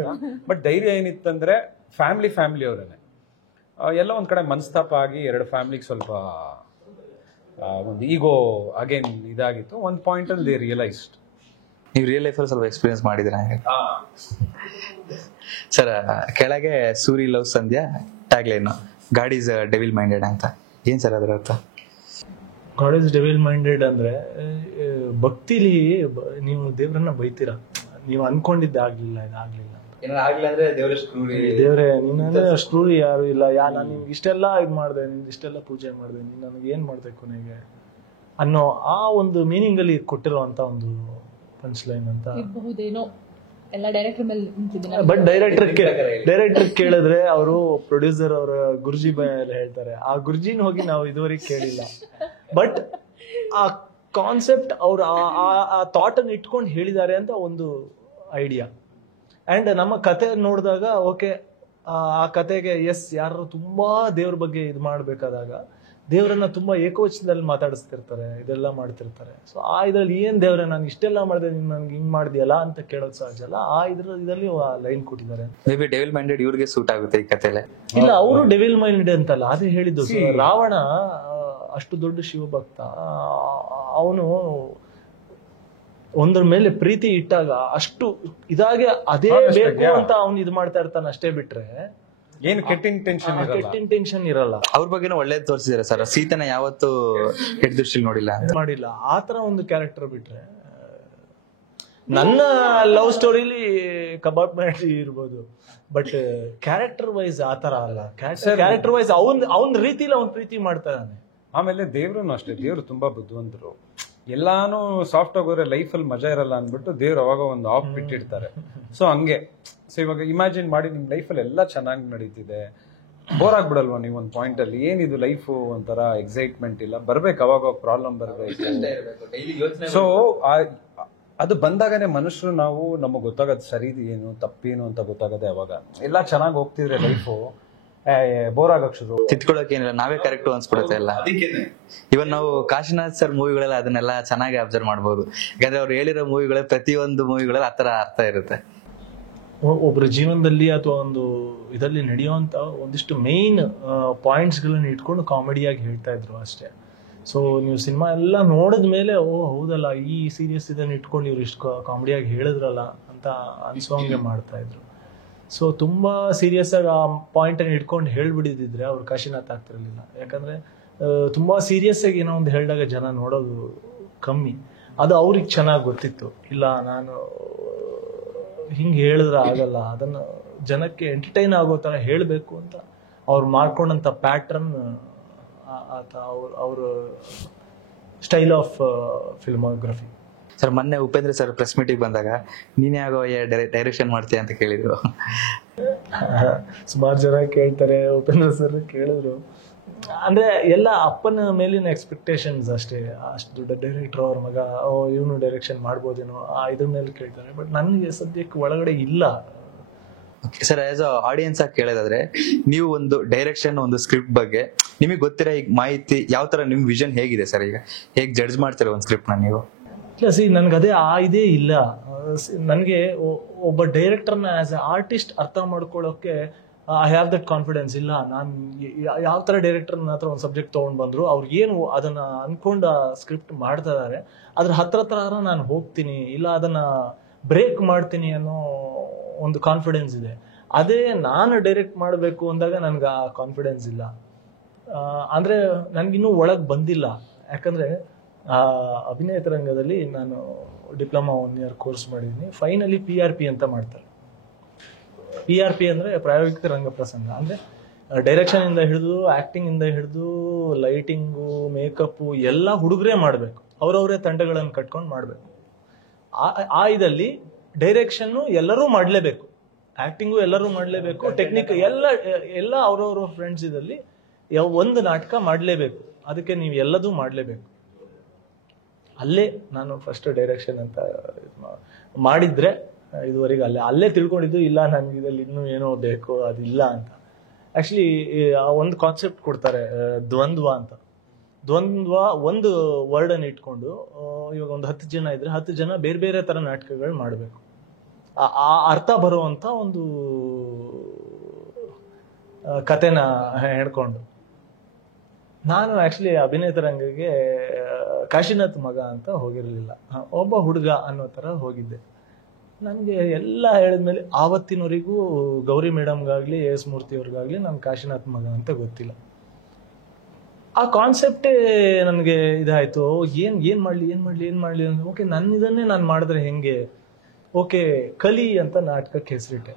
ಬಟ್ ಧೈರ್ಯ ಏನಿತ್ತಂದ್ರೆ ಫ್ಯಾಮಿಲಿ ಅವರೇನೆ. ಎಲ್ಲ ಒಂದ್ ಕಡೆ ಮನಸ್ತಾಪ ಆಗಿ 2 ಫ್ಯಾಮಿಲಿಗೆ ಸ್ವಲ್ಪ ಒಂದು ಈಗೋ ಅಗೇನ್ ಇದಾಗಿತ್ತು. ಒಂದು ಪಾಯಿಂಟ್ ಅಲ್ಲಿ ರಿಯಲೈಸ್ಡ್. ನೀವು ರಿಯಲ್ ಲೈಫಲ್ಲಿ ಸ್ವಲ್ಪ ಎಕ್ಸ್ಪೀರಿಯನ್ಸ್ ಮಾಡಿದಿರಾ? ಸರ್ ಕೆಳಗೆ Suri love Sandhya tagline god is devil minded ಅಂತ, ಏನ್ ಸರ್ ಅದರ ಅರ್ಥ? ಗಾಡ್ ಇಸ್ ಡೆವಿಲ್ ಮೈಂಡೆಡ್ ಅಂದ್ರೆ ಭಕ್ತಿಲಿ ನೀವು ದೇವ್ರನ್ನ ಬೈತೀರಾ, ನೀವು ಅನ್ಕೊಂಡಿದ್ದೆ ಆಗ್ಲಿಲ್ಲ, ಇದಾಗ್ಲಿಲ್ಲ, ದೇವ್ರೆ ನೀನಂದ್ರೆ ಅಷ್ಟು ಯಾರು ಇಲ್ಲ, ನಾನು ನಿಮ್ಗೆ ಇಷ್ಟೆಲ್ಲ ಇದ್ ಮಾಡ್ದೆ, ನಿಮ್ಗೆ ಇಷ್ಟೆಲ್ಲ ಪೂಜೆ ಮಾಡ್ದೆ, ನೀನ್ ನನಗೆ ಏನ್ ಮಾಡ್ದೆ ಕೊನೆಗೆ ಅನ್ನೋ ಆ ಒಂದು ಮೀನಿಂಗ್ ಅಲ್ಲಿ ಕೊಟ್ಟಿರುವಂತ ಒಂದು ಪಂಚ್ ಲೈನ್ ಅಂತ. ಇರಬಹುದೇನೋ, ಎಲ್ಲ ಡೈರೆಕ್ಟರ್ ಮೇಲೆ ನಿಂತಿದ್ದೀನಿ. ಬಟ್ ಡೈರೆಕ್ಟರ್ ಕೇಳಿದ್ರೆ ಅವರು ಪ್ರೊಡ್ಯೂಸರ್ ಅವರ ಗುರುಜಿ ಬಾಯಲ್ಲಿ ಹೇಳ್ತಾರೆ, ಆ ಗುರುಜಿನ ಹೋಗಿ ನಾವು ಇದುವರೆಗೆ ಕೇಳಿಲ್ಲ. ಬಟ್ ಆ ಕಾನ್ಸೆಪ್ಟ್ ಅವ್ರು ಆ ಥಾಟ್ ಅನ್ನು ಇಟ್ಕೊಂಡು ಹೇಳಿದ್ದಾರೆ ಅಂತ ಒಂದು ಐಡಿಯಾ. ಅಂಡ್ ನಮ್ಮ ಕತೆ ನೋಡಿದಾಗ ಓಕೆ, ಆ ಕತೆಗೆ ಎಸ್ ಯಾರು ತುಂಬಾ ದೇವ್ರ ಬಗ್ಗೆ ಇದು ಮಾಡ್ಬೇಕಾದಾಗ ದೇವರನ್ನ ತುಂಬಾ ಏಕವಚನದಲ್ಲಿ ಮಾತಾಡಿಸ್ತಿರ್ತಾರೆ, ಇದೆಲ್ಲ ಮಾಡ್ತಿರ್ತಾರೆ. ಸೊ ಆ ಇದ್ರಲ್ಲಿ ಏನ್ ದೇವ್ರೆ ನಾನು ಇಷ್ಟೆಲ್ಲ ಮಾಡಿದೆ, ನೀನ್ ನನ್ಗೆ ಹಿಂಗ್ ಮಾಡಿದ್ಯಲ್ಲ ಅಂತ ಕೇಳೋದು ಸಹಜ ಅಲ್ಲ. ಆ ಇದರಲ್ಲಿ ಲೈನ್ ಕೊಟ್ಟಿದ್ದಾರೆ. ಮೇ ಬಿ ಡೆವಿಲ್ ಮೈಂಡೆಡ್ ಇವ್ರಿಗೆ ಸೂಟ್ ಆಗುತ್ತೆ ಈ ಕಥೆಲೆ. ಇಲ್ಲ, ಅವರು ಡೆವಿಲ್ ಮೈಂಡೆಡ್ ಅಂತಲ್ಲ, ಅದೇ ಹೇಳಿದ್ದು. ರಾವಣ ಅಷ್ಟು ದೊಡ್ಡ ಶಿವಭಕ್ತ, ಅವನು ಒಂದ್ರ ಮೇಲೆ ಪ್ರೀತಿ ಇಟ್ಟಾಗ ಅಷ್ಟು ಇದಾಗೆ ಅದೇ ಬೇಕು ಅಂತ ಅವ್ನು ಇದು ಮಾಡ್ತಾ ಇರ್ತಾನೆ, ಅಷ್ಟೇ ಬಿಟ್ರೆ ಏನು ಕೆಟ್ಟ ಇಂಟೆನ್ಷನ್ ಇರಲ್ಲ. ಅವ್ರ ಬಗ್ಗೆನೂ ಒಳ್ಳೇದು ತೋರಿಸಿದಾರೆ ಸರ್, ಸೀತನ ಯಾವತ್ತು ಕೆಟ್ಟ ದೃಷ್ಟಿಲಿ ಮಾಡಿಲ್ಲ. ಆತರ ಒಂದು ಕ್ಯಾರೆಕ್ಟರ್ ಬಿಟ್ರೆ ನನ್ನ ಲವ್ ಸ್ಟೋರಿಲಿ ಕಬಾಬ್ ಮಾಡಿ ಇರ್ಬೋದು, ಬಟ್ ಕ್ಯಾರೆಕ್ಟರ್ ವೈಸ್ ಆತರ ಅಲ್ಲ. ಕ್ಯಾರೆಕ್ಟರ್ ವೈಸ್ ಅವನ್ ರೀತಿಲಿ ಅವ್ನ್ ಪ್ರೀತಿ ಮಾಡ್ತಾ ಇದ್ದಾನೆ. ಆಮೇಲೆ ದೇವ್ರು ಅಷ್ಟೇ, ದೇವ್ರು ತುಂಬಾ ಬುದ್ಧಿವಂತರು. ಎಲ್ಲಾನು ಸಾಫ್ಟ್ ಆಗೋರೆ ಲೈಫಲ್ಲಿ ಮಜಾ ಇರಲ್ಲ ಅಂದ್ಬಿಟ್ಟು ದೇವ್ರು ಅವಾಗ ಒಂದು ಆಫ್ ಬಿಟ್ಟಿರ್ತಾರೆ. ಸೊ ಹಂಗೆ. ಸೊ ಇವಾಗ ಇಮ್ಯಾಜಿನ್ ಮಾಡಿ ನಿಮ್ ಲೈಫಲ್ಲಿ ಎಲ್ಲ ಚೆನ್ನಾಗಿ ನಡೀತಿದೆ, ಬೋರ್ ಆಗ್ಬಿಡಲ್ವಾ ನೀವು ಒಂದು ಪಾಯಿಂಟ್ ಅಲ್ಲಿ? ಏನಿದು ಲೈಫು ಒಂಥರ ಎಕ್ಸೈಟ್ಮೆಂಟ್ ಇಲ್ಲ, ಬರ್ಬೇಕು ಅವಾಗ ಪ್ರಾಬ್ಲಮ್ ಬರ್ಬೇಕು. ಸೊ ಅದು ಬಂದಾಗನೇ ಮನುಷ್ಯರು ನಾವು ನಮಗ್ ಗೊತ್ತಾಗದು ಸರಿ ಏನು ತಪ್ಪೇನು ಅಂತ ಗೊತ್ತಾಗದೆ ಅವಾಗ. ಎಲ್ಲ ಚೆನ್ನಾಗಿ ಹೋಗ್ತಿದ್ರೆ ಲೈಫು ಬೋರ್ ಆಗಕ್ ಶುರು, ತಿತ್ಕೊಳ್ಳೋಕೆ ಏನಿಲ್ಲ, ನಾವೇ ಕರೆಕ್ಟ್ ಅನ್ಸ್ಬಿಡುತ್ತೆ ಎಲ್ಲ. ಇವನ್ ನಾವು ಕಾಶಿನಾಥ್ ಸರ್ ಮೂವಿಗಳೆಲ್ಲ ಅದನ್ನೆಲ್ಲ ಚೆನ್ನಾಗಿ ಅಬ್ಸರ್ವ್ ಮಾಡ್ಬೋದು. ಯಾಕಂದ್ರೆ ಅವ್ರು ಹೇಳಿರೋ ಮೂವಿಗಳ ಪ್ರತಿಯೊಂದು ಮೂವಿಗಳಲ್ಲಿ ಆತರ ಅರ್ಥ ಇರುತ್ತೆ. ಒಬ್ಬರ ಜೀವನದಲ್ಲಿ ಅಥವಾ ಒಂದು ಇದರಲ್ಲಿ ನಡೆಯುವಂತ ಒಂದಿಷ್ಟು ಮೇನ್ ಪಾಯಿಂಟ್ಸ್ ಗಳನ್ನ ಇಟ್ಕೊಂಡು ಕಾಮಿಡಿಯಾಗಿ ಹೇಳ್ತಾ ಇದ್ರು ಅಷ್ಟೇ. ಸೊ ನೀವು ಸಿನಿಮಾ ಎಲ್ಲ ನೋಡಿದ್ಮೇಲೆ ಓ ಹೌದಲ್ಲ, ಈ ಸೀರಿಯಸ್ ಇದನ್ನ ಇಟ್ಕೊಂಡು ಇವ್ರು ಇಷ್ಟು ಕಾಮಿಡಿಯಾಗಿ ಹೇಳಿದ್ರಲ್ಲ ಅಂತ ಅನ್ಸೋಂಗೆ ಮಾಡ್ತಾ ಇದ್ರು. ಸೊ ತುಂಬಾ ಸೀರಿಯಸ್ ಆಗಿ ಆ ಪಾಯಿಂಟ್ ಅನ್ನು ಇಟ್ಕೊಂಡು ಹೇಳ್ಬಿಡಿದಿದ್ರೆ ಅವ್ರು ಕಾಶಿನಾಥ್ ಆಗ್ತಿರ್ಲಿಲ್ಲ. ಯಾಕಂದ್ರೆ ತುಂಬಾ ಸೀರಿಯಸ್ ಆಗಿ ಏನೋ ಒಂದು ಹೇಳಿದಾಗ ಜನ ನೋಡೋದು ಕಮ್ಮಿ. ಅದು ಅವ್ರಿಗೆ ಚೆನ್ನಾಗಿ ಗೊತ್ತಿತ್ತು. ಇಲ್ಲ, ನಾನು ಹಿಂಗೆ ಹೇಳಿದ್ರೆ ಆಗಲ್ಲ, ಅದನ್ನ ಜನಕ್ಕೆ ಎಂಟರ್ಟೈನ್ ಆಗೋ ತರ ಹೇಳ್ಬೇಕು ಅಂತ ಅವ್ರು ಮಾಡ್ಕೊಂಡಂತ ಪ್ಯಾಟ್ರನ್, ಅವ್ರ ಸ್ಟೈಲ್ ಆಫ್ ಫಿಲ್ಮೋಗ್ರಫಿ. ಸರ್ ಮೊನ್ನೆ ಉಪೇಂದ್ರ ಸರ್ ಪ್ರೆಸ್ ಮೀಟಿಗೆ ಬಂದಾಗ ನೀನೇ ಆಗೋ ಡೈರೆಕ್ಷನ್ ಮಾಡ್ತೀಯ ಅಂತ ಕೇಳಿದ್ರು. ಸುಮಾರು ಜನ ಕೇಳ್ತಾರೆ, ಉಪೇಂದ್ರ ಸರ್ ಕೇಳಿದ್ರು. ಅಂದ್ರೆ ಎಲ್ಲ ಅಪ್ಪನ ಮೇಲಿನ ಎಕ್ಸ್ಪೆಕ್ಟೇಷನ್ಸ್ ಅಷ್ಟೇ. ಅಷ್ಟು ದೊಡ್ಡ ಡೈರೆಕ್ಟರ್ ಅವ್ರ ಮಗ, ಇವನು ಡೈರೆಕ್ಷನ್ ಮಾಡ್ಬೋದೇನೋ ಇದ್ರ ಮೇಲೆ ಕೇಳ್ತಾರೆ. ಬಟ್ ನನಗೆ ಸದ್ಯಕ್ಕೆ ಒಳಗಡೆ ಇಲ್ಲ. ಸರ್ ಆಸ್ ಅ ಆಡಿಯನ್ಸ್ ಆಗಿ ಕೇಳೋದಾದ್ರೆ, ನೀವು ಒಂದು ಡೈರೆಕ್ಷನ್, ಒಂದು ಸ್ಕ್ರಿಪ್ಟ್ ಬಗ್ಗೆ ನಿಮಗೆ ಗೊತ್ತಿರೋ ಈಗ ಮಾಹಿತಿ ಯಾವ ತರ, ನಿಮ್ ವಿಷನ್ ಹೇಗಿದೆ ಸರ್? ಈಗ ಹೇಗೆ ಜಡ್ಜ್ ಮಾಡ್ತೀರಾ ಒಂದು ಸ್ಕ್ರಿಪ್ಟ್ ನ ನೀವು? ಇಲ್ಲ ನನ್ಗೆ ಅದೇ ಇದೇ ಇಲ್ಲ. ನನಗೆ ಒಬ್ಬ ಡೈರೆಕ್ಟರ್ನ ಆಸ್ ಎ ಆರ್ಟಿಸ್ಟ್ ಅರ್ಥ ಮಾಡ್ಕೊಳ್ಳೋಕೆ ಐ ಹ್ಯಾವ್ ದಟ್ ಕಾನ್ಫಿಡೆನ್ಸ್ ಇಲ್ಲ. ನಾನು ಯಾವ ತರ ಡೈರೆಕ್ಟರ್ ನನ್ನ ಹತ್ರ ಒಂದು ಸಬ್ಜೆಕ್ಟ್ ತೊಗೊಂಡು ಬಂದ್ರು, ಅವ್ರು ಏನು ಅದನ್ನ ಅನ್ಕೊಂಡ ಸ್ಕ್ರಿಪ್ಟ್ ಮಾಡ್ತಾ ಇದಾರೆ ಅದ್ರ ಹತ್ರ ನಾನು ಹೋಗ್ತೀನಿ, ಇಲ್ಲ ಅದನ್ನ ಬ್ರೇಕ್ ಮಾಡ್ತೀನಿ ಅನ್ನೋ ಒಂದು ಕಾನ್ಫಿಡೆನ್ಸ್ ಇದೆ. ಅದೇ ನಾನು ಡೈರೆಕ್ಟ್ ಮಾಡಬೇಕು ಅಂದಾಗ ನನ್ಗೆ ಆ ಕಾನ್ಫಿಡೆನ್ಸ್ ಇಲ್ಲ. ಅಂದ್ರೆ ನನ್ಗಿನ್ನೂ ಒಳಗೆ ಬಂದಿಲ್ಲ. ಯಾಕಂದ್ರೆ ಅಭಿನಯ ತರಂಗದಲ್ಲಿ ನಾನು ಡಿಪ್ಲೊಮಾ 1 year ಕೋರ್ಸ್ ಮಾಡಿದ್ದೀನಿ. ಫೈನಲಿ PRP ಅಂತ ಮಾಡ್ತಾರೆ. PRP ಅಂದ್ರೆ ಪ್ರಾಯೋಗಿಕ ರಂಗ ಪ್ರಸಂಗ. ಅಂದ್ರೆ ಡೈರೆಕ್ಷನ್ ಇಂದ ಹಿಡಿದು, ಆಕ್ಟಿಂಗ್ ಇಂದ ಹಿಡಿದು, ಲೈಟಿಂಗು, ಮೇಕಪ್ ಎಲ್ಲ ಹುಡುಗರೇ ಮಾಡ್ಬೇಕು. ಅವ್ರವರೇ ತಂಡಗಳನ್ನು ಕಟ್ಕೊಂಡು ಮಾಡ್ಬೇಕು. ಇದರಲ್ಲಿ ಡೈರೆಕ್ಷನ್ ಎಲ್ಲರೂ ಮಾಡ್ಲೇಬೇಕು, ಆಕ್ಟಿಂಗು ಎಲ್ಲರೂ ಮಾಡ್ಲೇಬೇಕು, ಟೆಕ್ನಿಕ್ ಎಲ್ಲ ಅವ್ರವ್ರ ಫ್ರೆಂಡ್ಸ್ ಇದಲ್ಲಿ ಒಂದು ನಾಟಕ ಮಾಡ್ಲೇಬೇಕು. ಅದಕ್ಕೆ ನೀವು ಎಲ್ಲದೂ ಮಾಡ್ಲೇಬೇಕು. ಅಲ್ಲೇ ನಾನು ಫಸ್ಟ್ ಡೈರೆಕ್ಷನ್ ಅಂತ ಮಾಡಿದ್ರೆ ಇದುವರೆಗೆ ಅಲ್ಲೇ ತಿಳ್ಕೊಂಡಿದ್ದು. ಇಲ್ಲ ನನ್ಗೆ ಇದ್ರಲ್ಲಿ ಇನ್ನೂ ಏನೋ ಬೇಕು, ಅದಿಲ್ಲ ಅಂತ. ಆಕ್ಚುಲಿ ಒಂದು ಕಾನ್ಸೆಪ್ಟ್ ಕೊಡ್ತಾರೆ, ದ್ವಂದ್ವ ಅಂತ. ದ್ವಂದ್ವ ಒಂದು ವರ್ಡ್ ಅನ್ನು ಇಟ್ಕೊಂಡು, ಇವಾಗ ಒಂದು 10 ಜನ ಇದ್ರೆ 10 ಜನ ಬೇರೆ ಬೇರೆ ತರ ನಾಟಕಗಳು ಮಾಡಬೇಕು. ಆ ಅರ್ಥ ಬರುವಂತ ಒಂದು ಕತೆನ ಹೇಳ್ಕೊಂಡು. ನಾನು ಆಕ್ಚುಲಿ ಅಭಿನಯ ತರಂಗಕ್ಕೆ ಕಾಶಿನಾಥ್ ಮಗ ಅಂತ ಹೋಗಿರ್ಲಿಲ್ಲ, ಒಬ್ಬ ಹುಡುಗ ಅನ್ನೋ ತರ ಹೋಗಿದ್ದೆ. ನನಗೆ ಎಲ್ಲ ಹೇಳಿದ್ಮೇಲೆ ಆವತ್ತಿನವರೆಗೂ ಗೌರಿ ಮೇಡಮ್ಗಾಗಲಿ ಎಸ್ ಮೂರ್ತಿಯವ್ರಿಗಾಗಲಿ ನಾನು ಕಾಶಿನಾಥ್ ಮಗ ಅಂತ ಗೊತ್ತಿಲ್ಲ. ಆ ಕಾನ್ಸೆಪ್ಟೇ ನನಗೆ ಇದಾಯಿತು. ಏನು ಮಾಡಲಿ ಅಂದ್ರೆ ಓಕೆ ಇದನ್ನೇ ನಾನು ಮಾಡಿದ್ರೆ ಹೆಂಗೆ, ಓಕೆ ಕಲಿ ಅಂತ ನಾಟಕಕ್ಕೆ ಹೆಸರಿಟ್ಟೆ.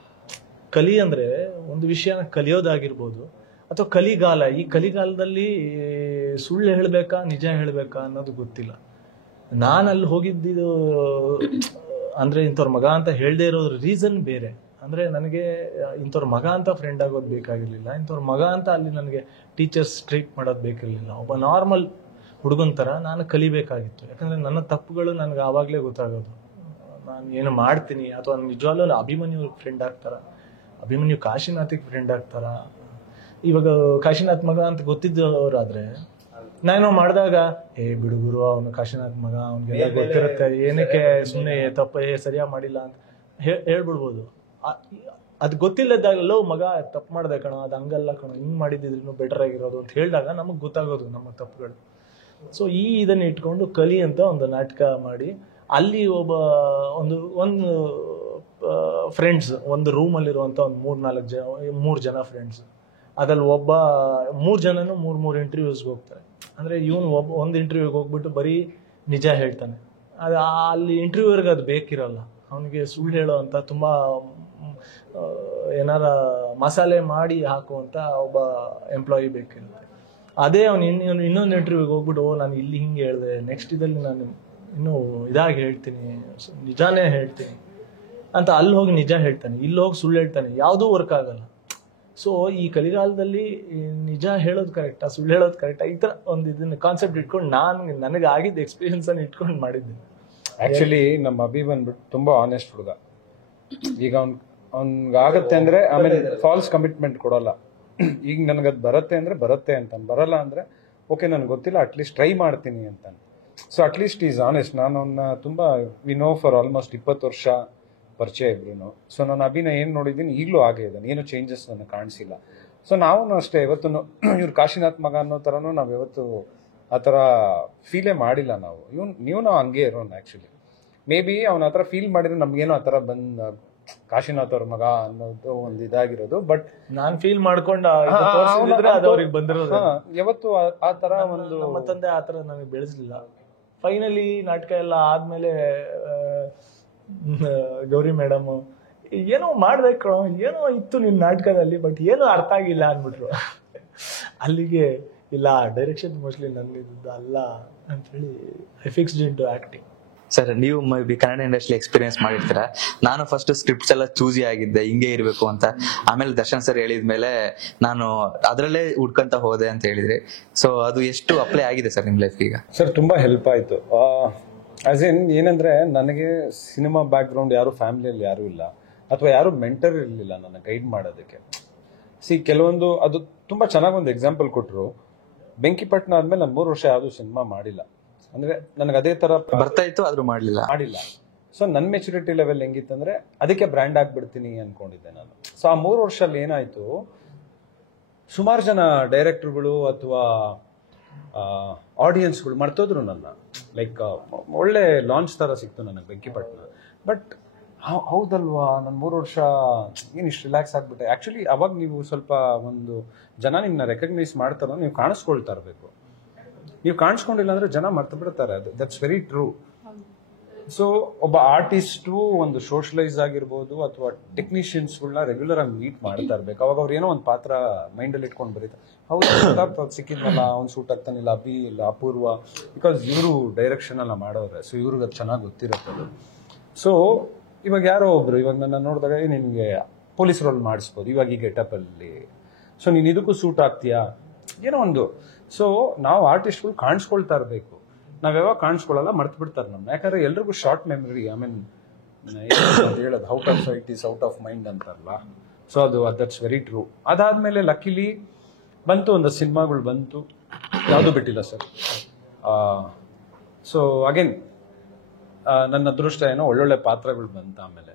ಕಲಿ ಅಂದರೆ ಒಂದು ವಿಷಯನ ಕಲಿಯೋದಾಗಿರ್ಬೋದು ಅಥವಾ ಕಲಿಗಾಲ. ಈ ಕಲಿಗಾಲದಲ್ಲಿ ಸುಳ್ಳು ಹೇಳಬೇಕಾ ನಿಜ ಹೇಳಬೇಕಾ ಅನ್ನೋದು ಗೊತ್ತಿಲ್ಲ. ನಾನು ಅಲ್ಲಿ ಹೋಗಿದ್ದು ಅಂದರೆ ಇಂಥವ್ರ ಮಗ ಅಂತ ಹೇಳದೇ ಇರೋದ್ರ ರೀಸನ್ ಬೇರೆ. ಅಂದರೆ ನನಗೆ ಇಂಥವ್ರ ಮಗ ಅಂತ ಫ್ರೆಂಡ್ ಆಗೋದು ಬೇಕಾಗಿರಲಿಲ್ಲ, ಇಂಥವ್ರ ಮಗ ಅಂತ ಅಲ್ಲಿ ನನಗೆ ಟೀಚರ್ಸ್ ಟ್ರೀಟ್ ಮಾಡೋದು ಬೇಕಿರಲಿಲ್ಲ. ಒಬ್ಬ ನಾರ್ಮಲ್ ಹುಡುಗನ ಥರ ನಾನು ಕಲಿಬೇಕಾಗಿತ್ತು. ಯಾಕಂದರೆ ನನ್ನ ತಪ್ಪುಗಳು ನನಗೆ ಆವಾಗಲೇ ಗೊತ್ತಾಗೋದು. ನಾನು ಏನು ಮಾಡ್ತೀನಿ ಅಥವಾ ನಿಜವಾಗ್ಲೂ ಅಭಿಮನ್ಯು ಫ್ರೆಂಡ್ ಆಗ್ತಾರ, ಅಭಿಮನ್ಯು ಕಾಶಿನಾಥಿಗೆ ಫ್ರೆಂಡ್ ಆಗ್ತಾರ. ಇವಾಗ ಕಾಶಿನಾಥ್ ಮಗ ಅಂತ ಗೊತ್ತಿದ್ದವರಾದ್ರೆ ನಾನು ಮಾಡಿದಾಗ ಬಿಡುಗರು ಅವನು ಕಾಶಿನಾಥ್ ಮಗ, ಅವ್ನಿಗೆಲ್ಲ ಗೊತ್ತಿರುತ್ತೆ, ಏನಕ್ಕೆ ಸುಮ್ಮನೆ ತಪ್ಪ ಸರಿಯಾಗಿ ಮಾಡಿಲ್ಲ ಅಂತ ಹೇಳ್ಬಿಡ್ಬೋದು. ಅದು ಗೊತ್ತಿಲ್ಲದಾಗಲೋ ಮಗ ತಪ್ಪು ಮಾಡ್ದೆ ಕಣೋ, ಅದು ಹಂಗಲ್ಲ ಕಣೋ, ಹಿಂಗೆ ಮಾಡಿದ್ರು ಬೆಟರ್ ಆಗಿರೋದು ಅಂತ ಹೇಳಿದಾಗ ನಮಗೆ ಗೊತ್ತಾಗೋದು ನಮ್ಮ ತಪ್ಪುಗಳು. ಸೊ ಇದನ್ನ ಇಟ್ಕೊಂಡು ಕಲಿ ಅಂತ ಒಂದು ನಾಟಕ ಮಾಡಿ ಅಲ್ಲಿ ಒಂದು ಫ್ರೆಂಡ್ಸ್ ಒಂದು ರೂಮಲ್ಲಿರುವಂಥ ಒಂದು 3 ಜನ ಫ್ರೆಂಡ್ಸ್, ಅದ್ರಲ್ಲಿ ಒಬ್ಬ 3 ಜನನು 3 ಇಂಟರ್ವ್ಯೂಸ್ಗೆ ಹೋಗ್ತಾರೆ. ಅಂದರೆ ಇವನು ಒಂದು ಇಂಟರ್ವ್ಯೂಗೆ ಹೋಗ್ಬಿಟ್ಟು ಬರೀ ನಿಜ ಹೇಳ್ತಾನೆ. ಅದು ಅಲ್ಲಿ ಇಂಟರ್ವ್ಯೂವರ್ಗೆ ಅದು ಬೇಕಿರಲ್ಲ, ಅವನಿಗೆ ಸುಳ್ಳು ಹೇಳೋ ಅಂತ ತುಂಬ ಏನಾರ ಮಸಾಲೆ ಮಾಡಿ ಹಾಕುವಂಥ ಒಬ್ಬ ಎಂಪ್ಲಾಯಿ ಬೇಕಿರುತ್ತೆ. ಅದೇ ಅವನು ಇನ್ನೊಂದು ಇಂಟರ್ವ್ಯೂಗೆ ಹೋಗ್ಬಿಟ್ಟು ನಾನು ಇಲ್ಲಿ ಹಿಂಗೆ ಹೇಳಿದೆ, ನೆಕ್ಸ್ಟ್ ಇದರಲ್ಲಿ ನಾನು ಇನ್ನೂ ಇದಾಗಿ ಹೇಳ್ತೀನಿ, ನಿಜಾನೇ ಹೇಳ್ತೀನಿ ಅಂತ ಅಲ್ಲಿ ಹೋಗಿ ನಿಜ ಹೇಳ್ತಾನೆ, ಇಲ್ಲಿ ಹೋಗಿ ಸುಳ್ಳು ಹೇಳ್ತಾನೆ, ಯಾವುದೂ ವರ್ಕ್ ಆಗಲ್ಲ. ಸೊ ಈ ಕಲಿಗಾಲದಲ್ಲಿ ನಿಜ ಹೇಳೋದು ಕರೆಕ್ಟಾ ಸುಳ್ಳು ಹೇಳೋದು ಕರೆಕ್ಟಾ, ಈ ಥರ ಒಂದು ಇದನ್ನ ಕಾನ್ಸೆಪ್ಟ್ ಇಟ್ಕೊಂಡು ನನಗೆ ಆಗಿದ್ದ ಎಕ್ಸ್ಪೀರಿಯನ್ಸ್ ಅನ್ನು ಇಟ್ಕೊಂಡು ಮಾಡಿದ್ದೆ. ಆಕ್ಚುಲಿ ನಮ್ಮ ಅಭಿ ಬಂದ್ಬಿಟ್ಟು ತುಂಬಾ ಆನೆಸ್ಟ್ ಹುಡುಗ. ಈಗ ಅವ್ನಿಗಾಗತ್ತೆ ಅಂದ್ರೆ ಆಮೇಲೆ ಫಾಲ್ಸ್ ಕಮಿಟ್ಮೆಂಟ್ ಕೊಡಲ್ಲ. ಈಗ ನನಗದು ಬರುತ್ತೆ ಅಂದ್ರೆ ಬರುತ್ತೆ ಅಂತ, ಬರಲ್ಲ ಅಂದ್ರೆ ಓಕೆ ನನಗೆ ಗೊತ್ತಿಲ್ಲ ಅಟ್ಲೀಸ್ಟ್ ಟ್ರೈ ಮಾಡ್ತೀನಿ ಅಂತ. So at least is honest. ನಾನು ಅವನ್ನ ತುಂಬಾ ವಿ ನೋ ಫಾರ್ ಆಲ್ಮೋಸ್ಟ್ 20 ವರ್ಷ ಪರಿಚಯ ಇಬ್ರು. ಸೊ ನಾನು ಅಭಿನ ಏನು ನೋಡಿದ್ದೀನಿ ಈಗಲೂ ಹಾಗೆ ಇದ್ದಾನೆ, ಏನು ಚೇಂಜಸ್ ನನಗೆ ಕಾಣಿಸಿಲ್ಲ. ಸೊ ನಾವು ಅಷ್ಟೇ ಇವತ್ತು ಇವ್ರು ಕಾಶಿನಾಥ್ ಮಗ ಅನ್ನೋ ಥರನೂ ನಾವು ಯಾವತ್ತು ಆ ಥರ ಫೀಲೇ ಮಾಡಿಲ್ಲ ನಾವು. ನೀವು ನಾವು ಹಂಗೆ ಇರೋಣ. ಆ್ಯಕ್ಚುಲಿ ಮೇ ಬಿ ಅವನ ಆ ಥರ ಫೀಲ್ ಮಾಡಿದ್ರೆ ನಮ್ಗೇನೋ ಆ ಥರ ಕಾಶಿನಾಥ್ ಅವ್ರ ಮಗ ಅನ್ನೋದು ಒಂದು ಇದಾಗಿರೋದು. ಬಟ್ ನಾನು ಫೀಲ್ ಮಾಡ್ಕೊಂಡು ಬಂದಿರೋದು ಯಾವತ್ತು ಆ ಥರ ಒಂದು ನಮ್ಮ ತಂದೆ ಆ ಥರ ನನಗೆ ಬೆಳೆಸಲಿಲ್ಲ. ಫೈನಲಿ ನಾಟಕ ಎಲ್ಲ ಆದ್ಮೇಲೆ ಗೌರಿ ಮೇಡಮ್ ಏನೋ ಮಾಡ್ದೆ ಕಣೋ, ಏನೋ ಇತ್ತು ನಿನ್ನ ನಾಟಕದಲ್ಲಿ ಬಟ್ ಏನೋ ಅರ್ಥ ಆಗಿಲ್ಲ ಅಂದ್ಬಿಟ್ರು. ಅಲ್ಲಿಗೆ ಇಲ್ಲ ಡೈರೆಕ್ಷನ್ ಮೋಸ್ಟ್ಲಿ ನನ್ನಿದ್ದು ಅಲ್ಲ ಅಂಥೇಳಿ I fixed into acting. Sir, ನೀವು ಕನ್ನಡ ಇಂಡಸ್ಟ್ರಿ ಎಕ್ಸ್ಪೀರಿಯನ್ಸ್ ಮಾಡಿರ್ತೀರಾ. ನಾನು ಫಸ್ಟ್ ಸ್ಕ್ರಿಪ್ಟ್ಸ್ ಎಲ್ಲ ಚೂಸಿ ಆಗಿದ್ದೆ ಹಿಂಗೆ ಇರಬೇಕು ಅಂತ. ಆಮೇಲೆ ದರ್ಶನ್ ಸರ್ ಹೇಳಿದ್ಮೇಲೆ ನಾನು ಅದರಲ್ಲೇ ಹುಡ್ಕೊಂತ ಹೋದೆ ಅಂತ ಹೇಳಿದ್ರಿ. ಸೊ ಅದು ಎಷ್ಟು ಅಪ್ಲೈ ಆಗಿದೆ ಸರ್ ನಿಮ್ಮ ಲೈಫ್ ಈಗ? ಸರ್ ತುಂಬಾ ಹೆಲ್ಪ್ ಆಯ್ತು. ಆಸ್ ಇನ್ ಏನಂದ್ರೆ ನನಗೆ ಸಿನಿಮಾ ಬ್ಯಾಕ್ ಗ್ರೌಂಡ್ ಯಾರು ಫ್ಯಾಮಿಲಿಯಲ್ಲಿ ಯಾರು ಇಲ್ಲ, ಅಥವಾ ಯಾರು ಮೆಂಟರ್ ಇರಲಿಲ್ಲ ನನ್ನ ಗೈಡ್ ಮಾಡೋದಕ್ಕೆ. ಕೆಲವೊಂದು ಅದು ತುಂಬಾ ಚೆನ್ನಾಗಿ ಒಂದು ಎಕ್ಸಾಂಪಲ್ ಕೊಟ್ಟರು. ಬೆಂಕಿಪಟ್ಟಣ ಆದ್ಮೇಲೆ ನಾನು 3 ವರ್ಷ ಯಾವುದು ಸಿನಿಮಾ ಮಾಡಿಲ್ಲ. ಅಂದ್ರೆ ನನಗೆ ಅದೇ ತರ ಬರ್ತಾ ಇತ್ತು ಆದ್ರೂ ಮಾಡಿಲ್ಲ. ಸೊ ನನ್ನ ಮೆಚುರಿಟಿ ಲೆವೆಲ್ ಹೆಂಗಿತ್ತಂದ್ರೆ ಅದಕ್ಕೆ ಬ್ರ್ಯಾಂಡ್ ಆಗ್ಬಿಡ್ತೀನಿ ಅನ್ಕೊಂಡಿದ್ದೆ ನಾನು. ಸೊ ಆ 3 ವರ್ಷದಲ್ಲಿ ಏನಾಯ್ತು, ಸುಮಾರು ಜನ ಡೈರೆಕ್ಟರ್ಗಳು ಅಥವಾ ಆಡಿಯನ್ಸ್ಗಳು ಮರ್ತೋದ್ರು ನನ್ನ. ಲೈಕ್ ಒಳ್ಳೆ ಲಾಂಚ್ ತರ ಸಿಕ್ತು ನನಗೆ ಬೆಂಕಿಪಟ್ಟಣ. ಬಟ್ ಹೌದಲ್ವಾ, ನಾನು 3 ವರ್ಷ ಏನು ಇಷ್ಟು ರಿಲ್ಯಾಕ್ಸ್ ಆಗ್ಬಿಟ್ಟೆ. ಆಕ್ಚುಲಿ ಅವಾಗ ನೀವು ಸ್ವಲ್ಪ ಒಂದು ಜನ ನಿಮ್ಮನ್ನ ರೆಕಗ್ನೈಸ್ ಮಾಡ್ತಾರೋ ನೀವು ಕಾಣಿಸ್ಕೊಳ್ತಾ ಇರಬೇಕು. ನೀವು ಕಾಣಿಸ್ಕೊಂಡಿಲ್ಲ ಅಂದ್ರೆ ಜನ ಮರ್ತು ಬಿಡ್ತಾರೆ. ಅದು ದಟ್ಸ್ ವೆರಿ ಟ್ರೂ. ಸೊ ಒಬ್ಬ ಆರ್ಟಿಸ್ಟು ಒಂದು ಸೋಷಲೈಸ್ ಆಗಿರ್ಬೋದು ಅಥವಾ ಟೆಕ್ನಿಷಿಯನ್ಸ್ಗಳನ್ನ ರೆಗ್ಯುಲರ್ ಆಗಿ ಮೀಟ್ ಮಾಡ್ತಾ ಇರ್ಬೇಕು. ಅವಾಗ ಅವ್ರು ಏನೋ ಒಂದು ಪಾತ್ರ ಮೈಂಡಲ್ಲಿ ಇಟ್ಕೊಂಡು ಬರೀತಾರೆ. ಹೌದು ಸಿಕ್ಕಿದ್ನಲ್ಲ, ಅವ್ನು ಸೂಟ್ ಆಗ್ತಾನಿಲ್ಲ, ಅಭಿ ಇಲ್ಲ ಅಪೂರ್ವ, ಬಿಕಾಸ್ ಇವರು ಡೈರೆಕ್ಷನ್ ಎಲ್ಲ ಮಾಡೋರೆ. ಸೊ ಇವ್ರಿಗೆ ಅದು ಚೆನ್ನಾಗಿ ಗೊತ್ತಿರುತ್ತೆ. ಸೊ ಇವಾಗ ಯಾರೋ ಒಬ್ರು ಇವಾಗ ನನ್ನ ನೋಡಿದಾಗ ನಿನ್ಗೆ ಪೊಲೀಸ್ ರೋಲ್ ಮಾಡಿಸ್ಬೋದು ಇವಾಗ ಈ ಗೆಟಪ್ ಅಲ್ಲಿ. ಸೊ ನೀನ್ ಇದಕ್ಕೂ ಸೂಟ್ ಆಗ್ತೀಯಾ ಏನೋ ಒಂದು. ಸೊ ನಾವು ಆರ್ಟಿಸ್ಟ್ಗಳು ಕಾಣಿಸ್ಕೊಳ್ತಾ ಇರಬೇಕು. ನಾವ್ ಯಾವಾಗ ಕಾಣಿಸ್ಕೊಳ್ಳಲ್ಲ, ಮರ್ತು ಬಿಡ್ತಾರೆ ನಮ್ಮ. ಯಾಕಂದ್ರೆ ಎಲ್ರಿಗೂ ಶಾರ್ಟ್ ಮೆಮರಿ. ಐ ಮೀನ್ ಹೇಳೋದು out off site is out of mind ಅಂತಾರಲ್ಲ. ಸೊ ಅದು ದಟ್ಸ್ ವೆರಿ ಟ್ರೂ. ಅದಾದ್ಮೇಲೆ ಲಕ್ಕಿಲಿ ಬಂತು, ಒಂದು ಸಿನಿಮಾಗಳು ಬಂತು, ಯಾವುದು ಬಿಟ್ಟಿಲ್ಲ ಸರ್. ಸೊ ಅಗೇನ್ ನನ್ನ ಅದೃಷ್ಟ ಏನೋ ಒಳ್ಳೊಳ್ಳೆ ಪಾತ್ರಗಳು ಬಂತ ಆಮೇಲೆ.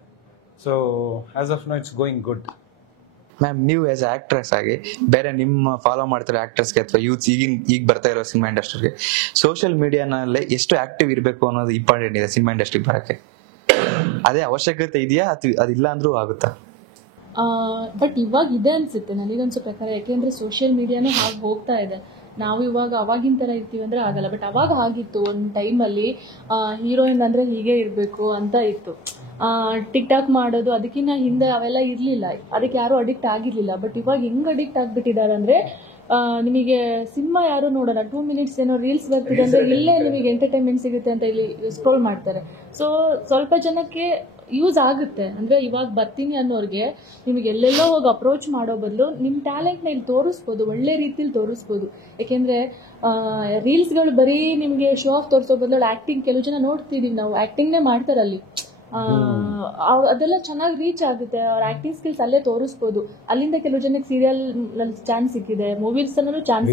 So as of now it's going good. Ma'am, ನೀವು ಆಸ್ ಆಕ್ಟ್ರೆಸ್ ಆಗಿ ಬೇರೆ ನಿಮ್ಮ ಫಾಲೋ ಮಾಡ್ತಿರೋ ಆಕ್ಟರ್ಸ್ಗೆ ಅಥವಾ ಯೂತ್ಸ್ ಈಗ ಬರ್ತಾ ಇರೋ ಸಿನಿಮಾ ಇಂಡಸ್ಟ್ರಿಗೆ ಸೋಷಿಯಲ್ ಮೀಡಿಯಾನಲ್ಲಿ ಎಷ್ಟು ಆಕ್ಟಿವ್ ಇರಬೇಕು ಅನ್ನೋದು ಇಂಪಾರ್ಟೆಂಟ್ ಇದೆ ಸಿನಿಮಾ ಇಂಡಸ್ಟ್ರಿಗೆ ಬರೋಕ್ಕೆ? ಅದೇ ಅವಶ್ಯಕತೆ ಇದೆಯಾ ಅದಿಲ್ಲ ಅಂದ್ರೂ ಆಗುತ್ತಾ? ಬಟ್ ಇವಾಗ ಇದೆ ಅನ್ಸುತ್ತೆ ನನಗನ್ಸೋ ಪ್ರಕಾರ, ಯಾಕೆಂದ್ರೆ ಸೋಷಿಯಲ್ ಮೀಡಿಯಾನು ಹಾಗೆ ಹೋಗ್ತಾ ಇದೆ. ನಾವು ಇವಾಗ ಅವಾಗಿನ ತರ ಇರ್ತೀವಿ ಅಂದ್ರೆ ಆಗಲ್ಲ. ಬಟ್ ಅವಾಗ ಆಗಿತ್ತು, ಒಂದು ಟೈಮಲ್ಲಿ ಹೀರೋಯಿನ್ ಅಂದ್ರೆ ಹೀಗೆ ಇರಬೇಕು ಅಂತ ಇತ್ತು. ಟಿಕ್ ಟಾಕ್ ಮಾಡೋದು ಅದಕ್ಕಿಂತ ಹಿಂದೆ ಅವೆಲ್ಲ ಇರ್ಲಿಲ್ಲ, ಅದಕ್ಕೆ ಯಾರು ಅಡಿಕ್ಟ್ ಆಗಿರ್ಲಿಲ್ಲ. ಬಟ್ ಇವಾಗ ಹೆಂಗ್ ಅಡಿಕ್ಟ್ ಆಗ್ಬಿಟ್ಟಿದ್ದಾರೆ ಅಂದ್ರೆ ನಿಮಗೆ ಸಿನಿಮಾ ಯಾರು ನೋಡೋಣ, 2 minutes ಏನೋ ರೀಲ್ಸ್ ಬರ್ತಿದೆ ಅಂದ್ರೆ ಇಲ್ಲೇ ನಿಮಗೆ ಎಂಟರ್ಟೈನ್ಮೆಂಟ್ ಸಿಗುತ್ತೆ ಅಂತ ಇಲ್ಲಿ ಸ್ಕ್ರೋಲ್ ಮಾಡ್ತಾರೆ. ಸೊ ಸ್ವಲ್ಪ ಜನಕ್ಕೆ ಯೂಸ್ ಆಗುತ್ತೆ. ಅಂದ್ರೆ ಇವಾಗ ಬರ್ತೀನಿ ಅನ್ನೋರ್ಗೆ ನಿಮಗೆ ಎಲ್ಲೆಲ್ಲೋ ಹೋಗಿ ಅಪ್ರೋಚ್ ಮಾಡೋ ಬದಲು ನಿಮ್ಮ ಟ್ಯಾಲೆಂಟ್ನ ಇಲ್ಲಿ ತೋರಿಸ್ಬೋದು, ಒಳ್ಳೆ ರೀತಿಲಿ ತೋರಿಸ್ಬೋದು. ಯಾಕೆಂದ್ರೆ ರೀಲ್ಸ್ಗಳು ಬರೀ ನಿಮಗೆ ಶೋ ಆಫ್ ತೋರಿಸೋ ಬದಲು ಆಕ್ಟಿಂಗ್, ಕೆಲವು ಜನ ನೋಡ್ತಿದೀವಿ ನಾವು ಆಕ್ಟಿಂಗ್ನೇ ಮಾಡ್ತಾರೆ ಅಲ್ಲಿ, ಅದೆಲ್ಲ ಚೆನ್ನಾಗಿ ರೀಚ್ ಆಗುತ್ತೆ. ಅವ್ರ ಆಕ್ಟಿಂಗ್ ಸ್ಕಿಲ್ಸ್ ಅಲ್ಲೇ ತೋರಿಸ್ಬೋದು. ಅಲ್ಲಿಂದ ಕೆಲವು ಜನಕ್ಕೆ ಸೀರಿಯಲ್ ಚಾನ್ಸ್ ಸಿಕ್ಕಿದೆ, ಮೂವೀಸ್ ಚಾನ್ಸ್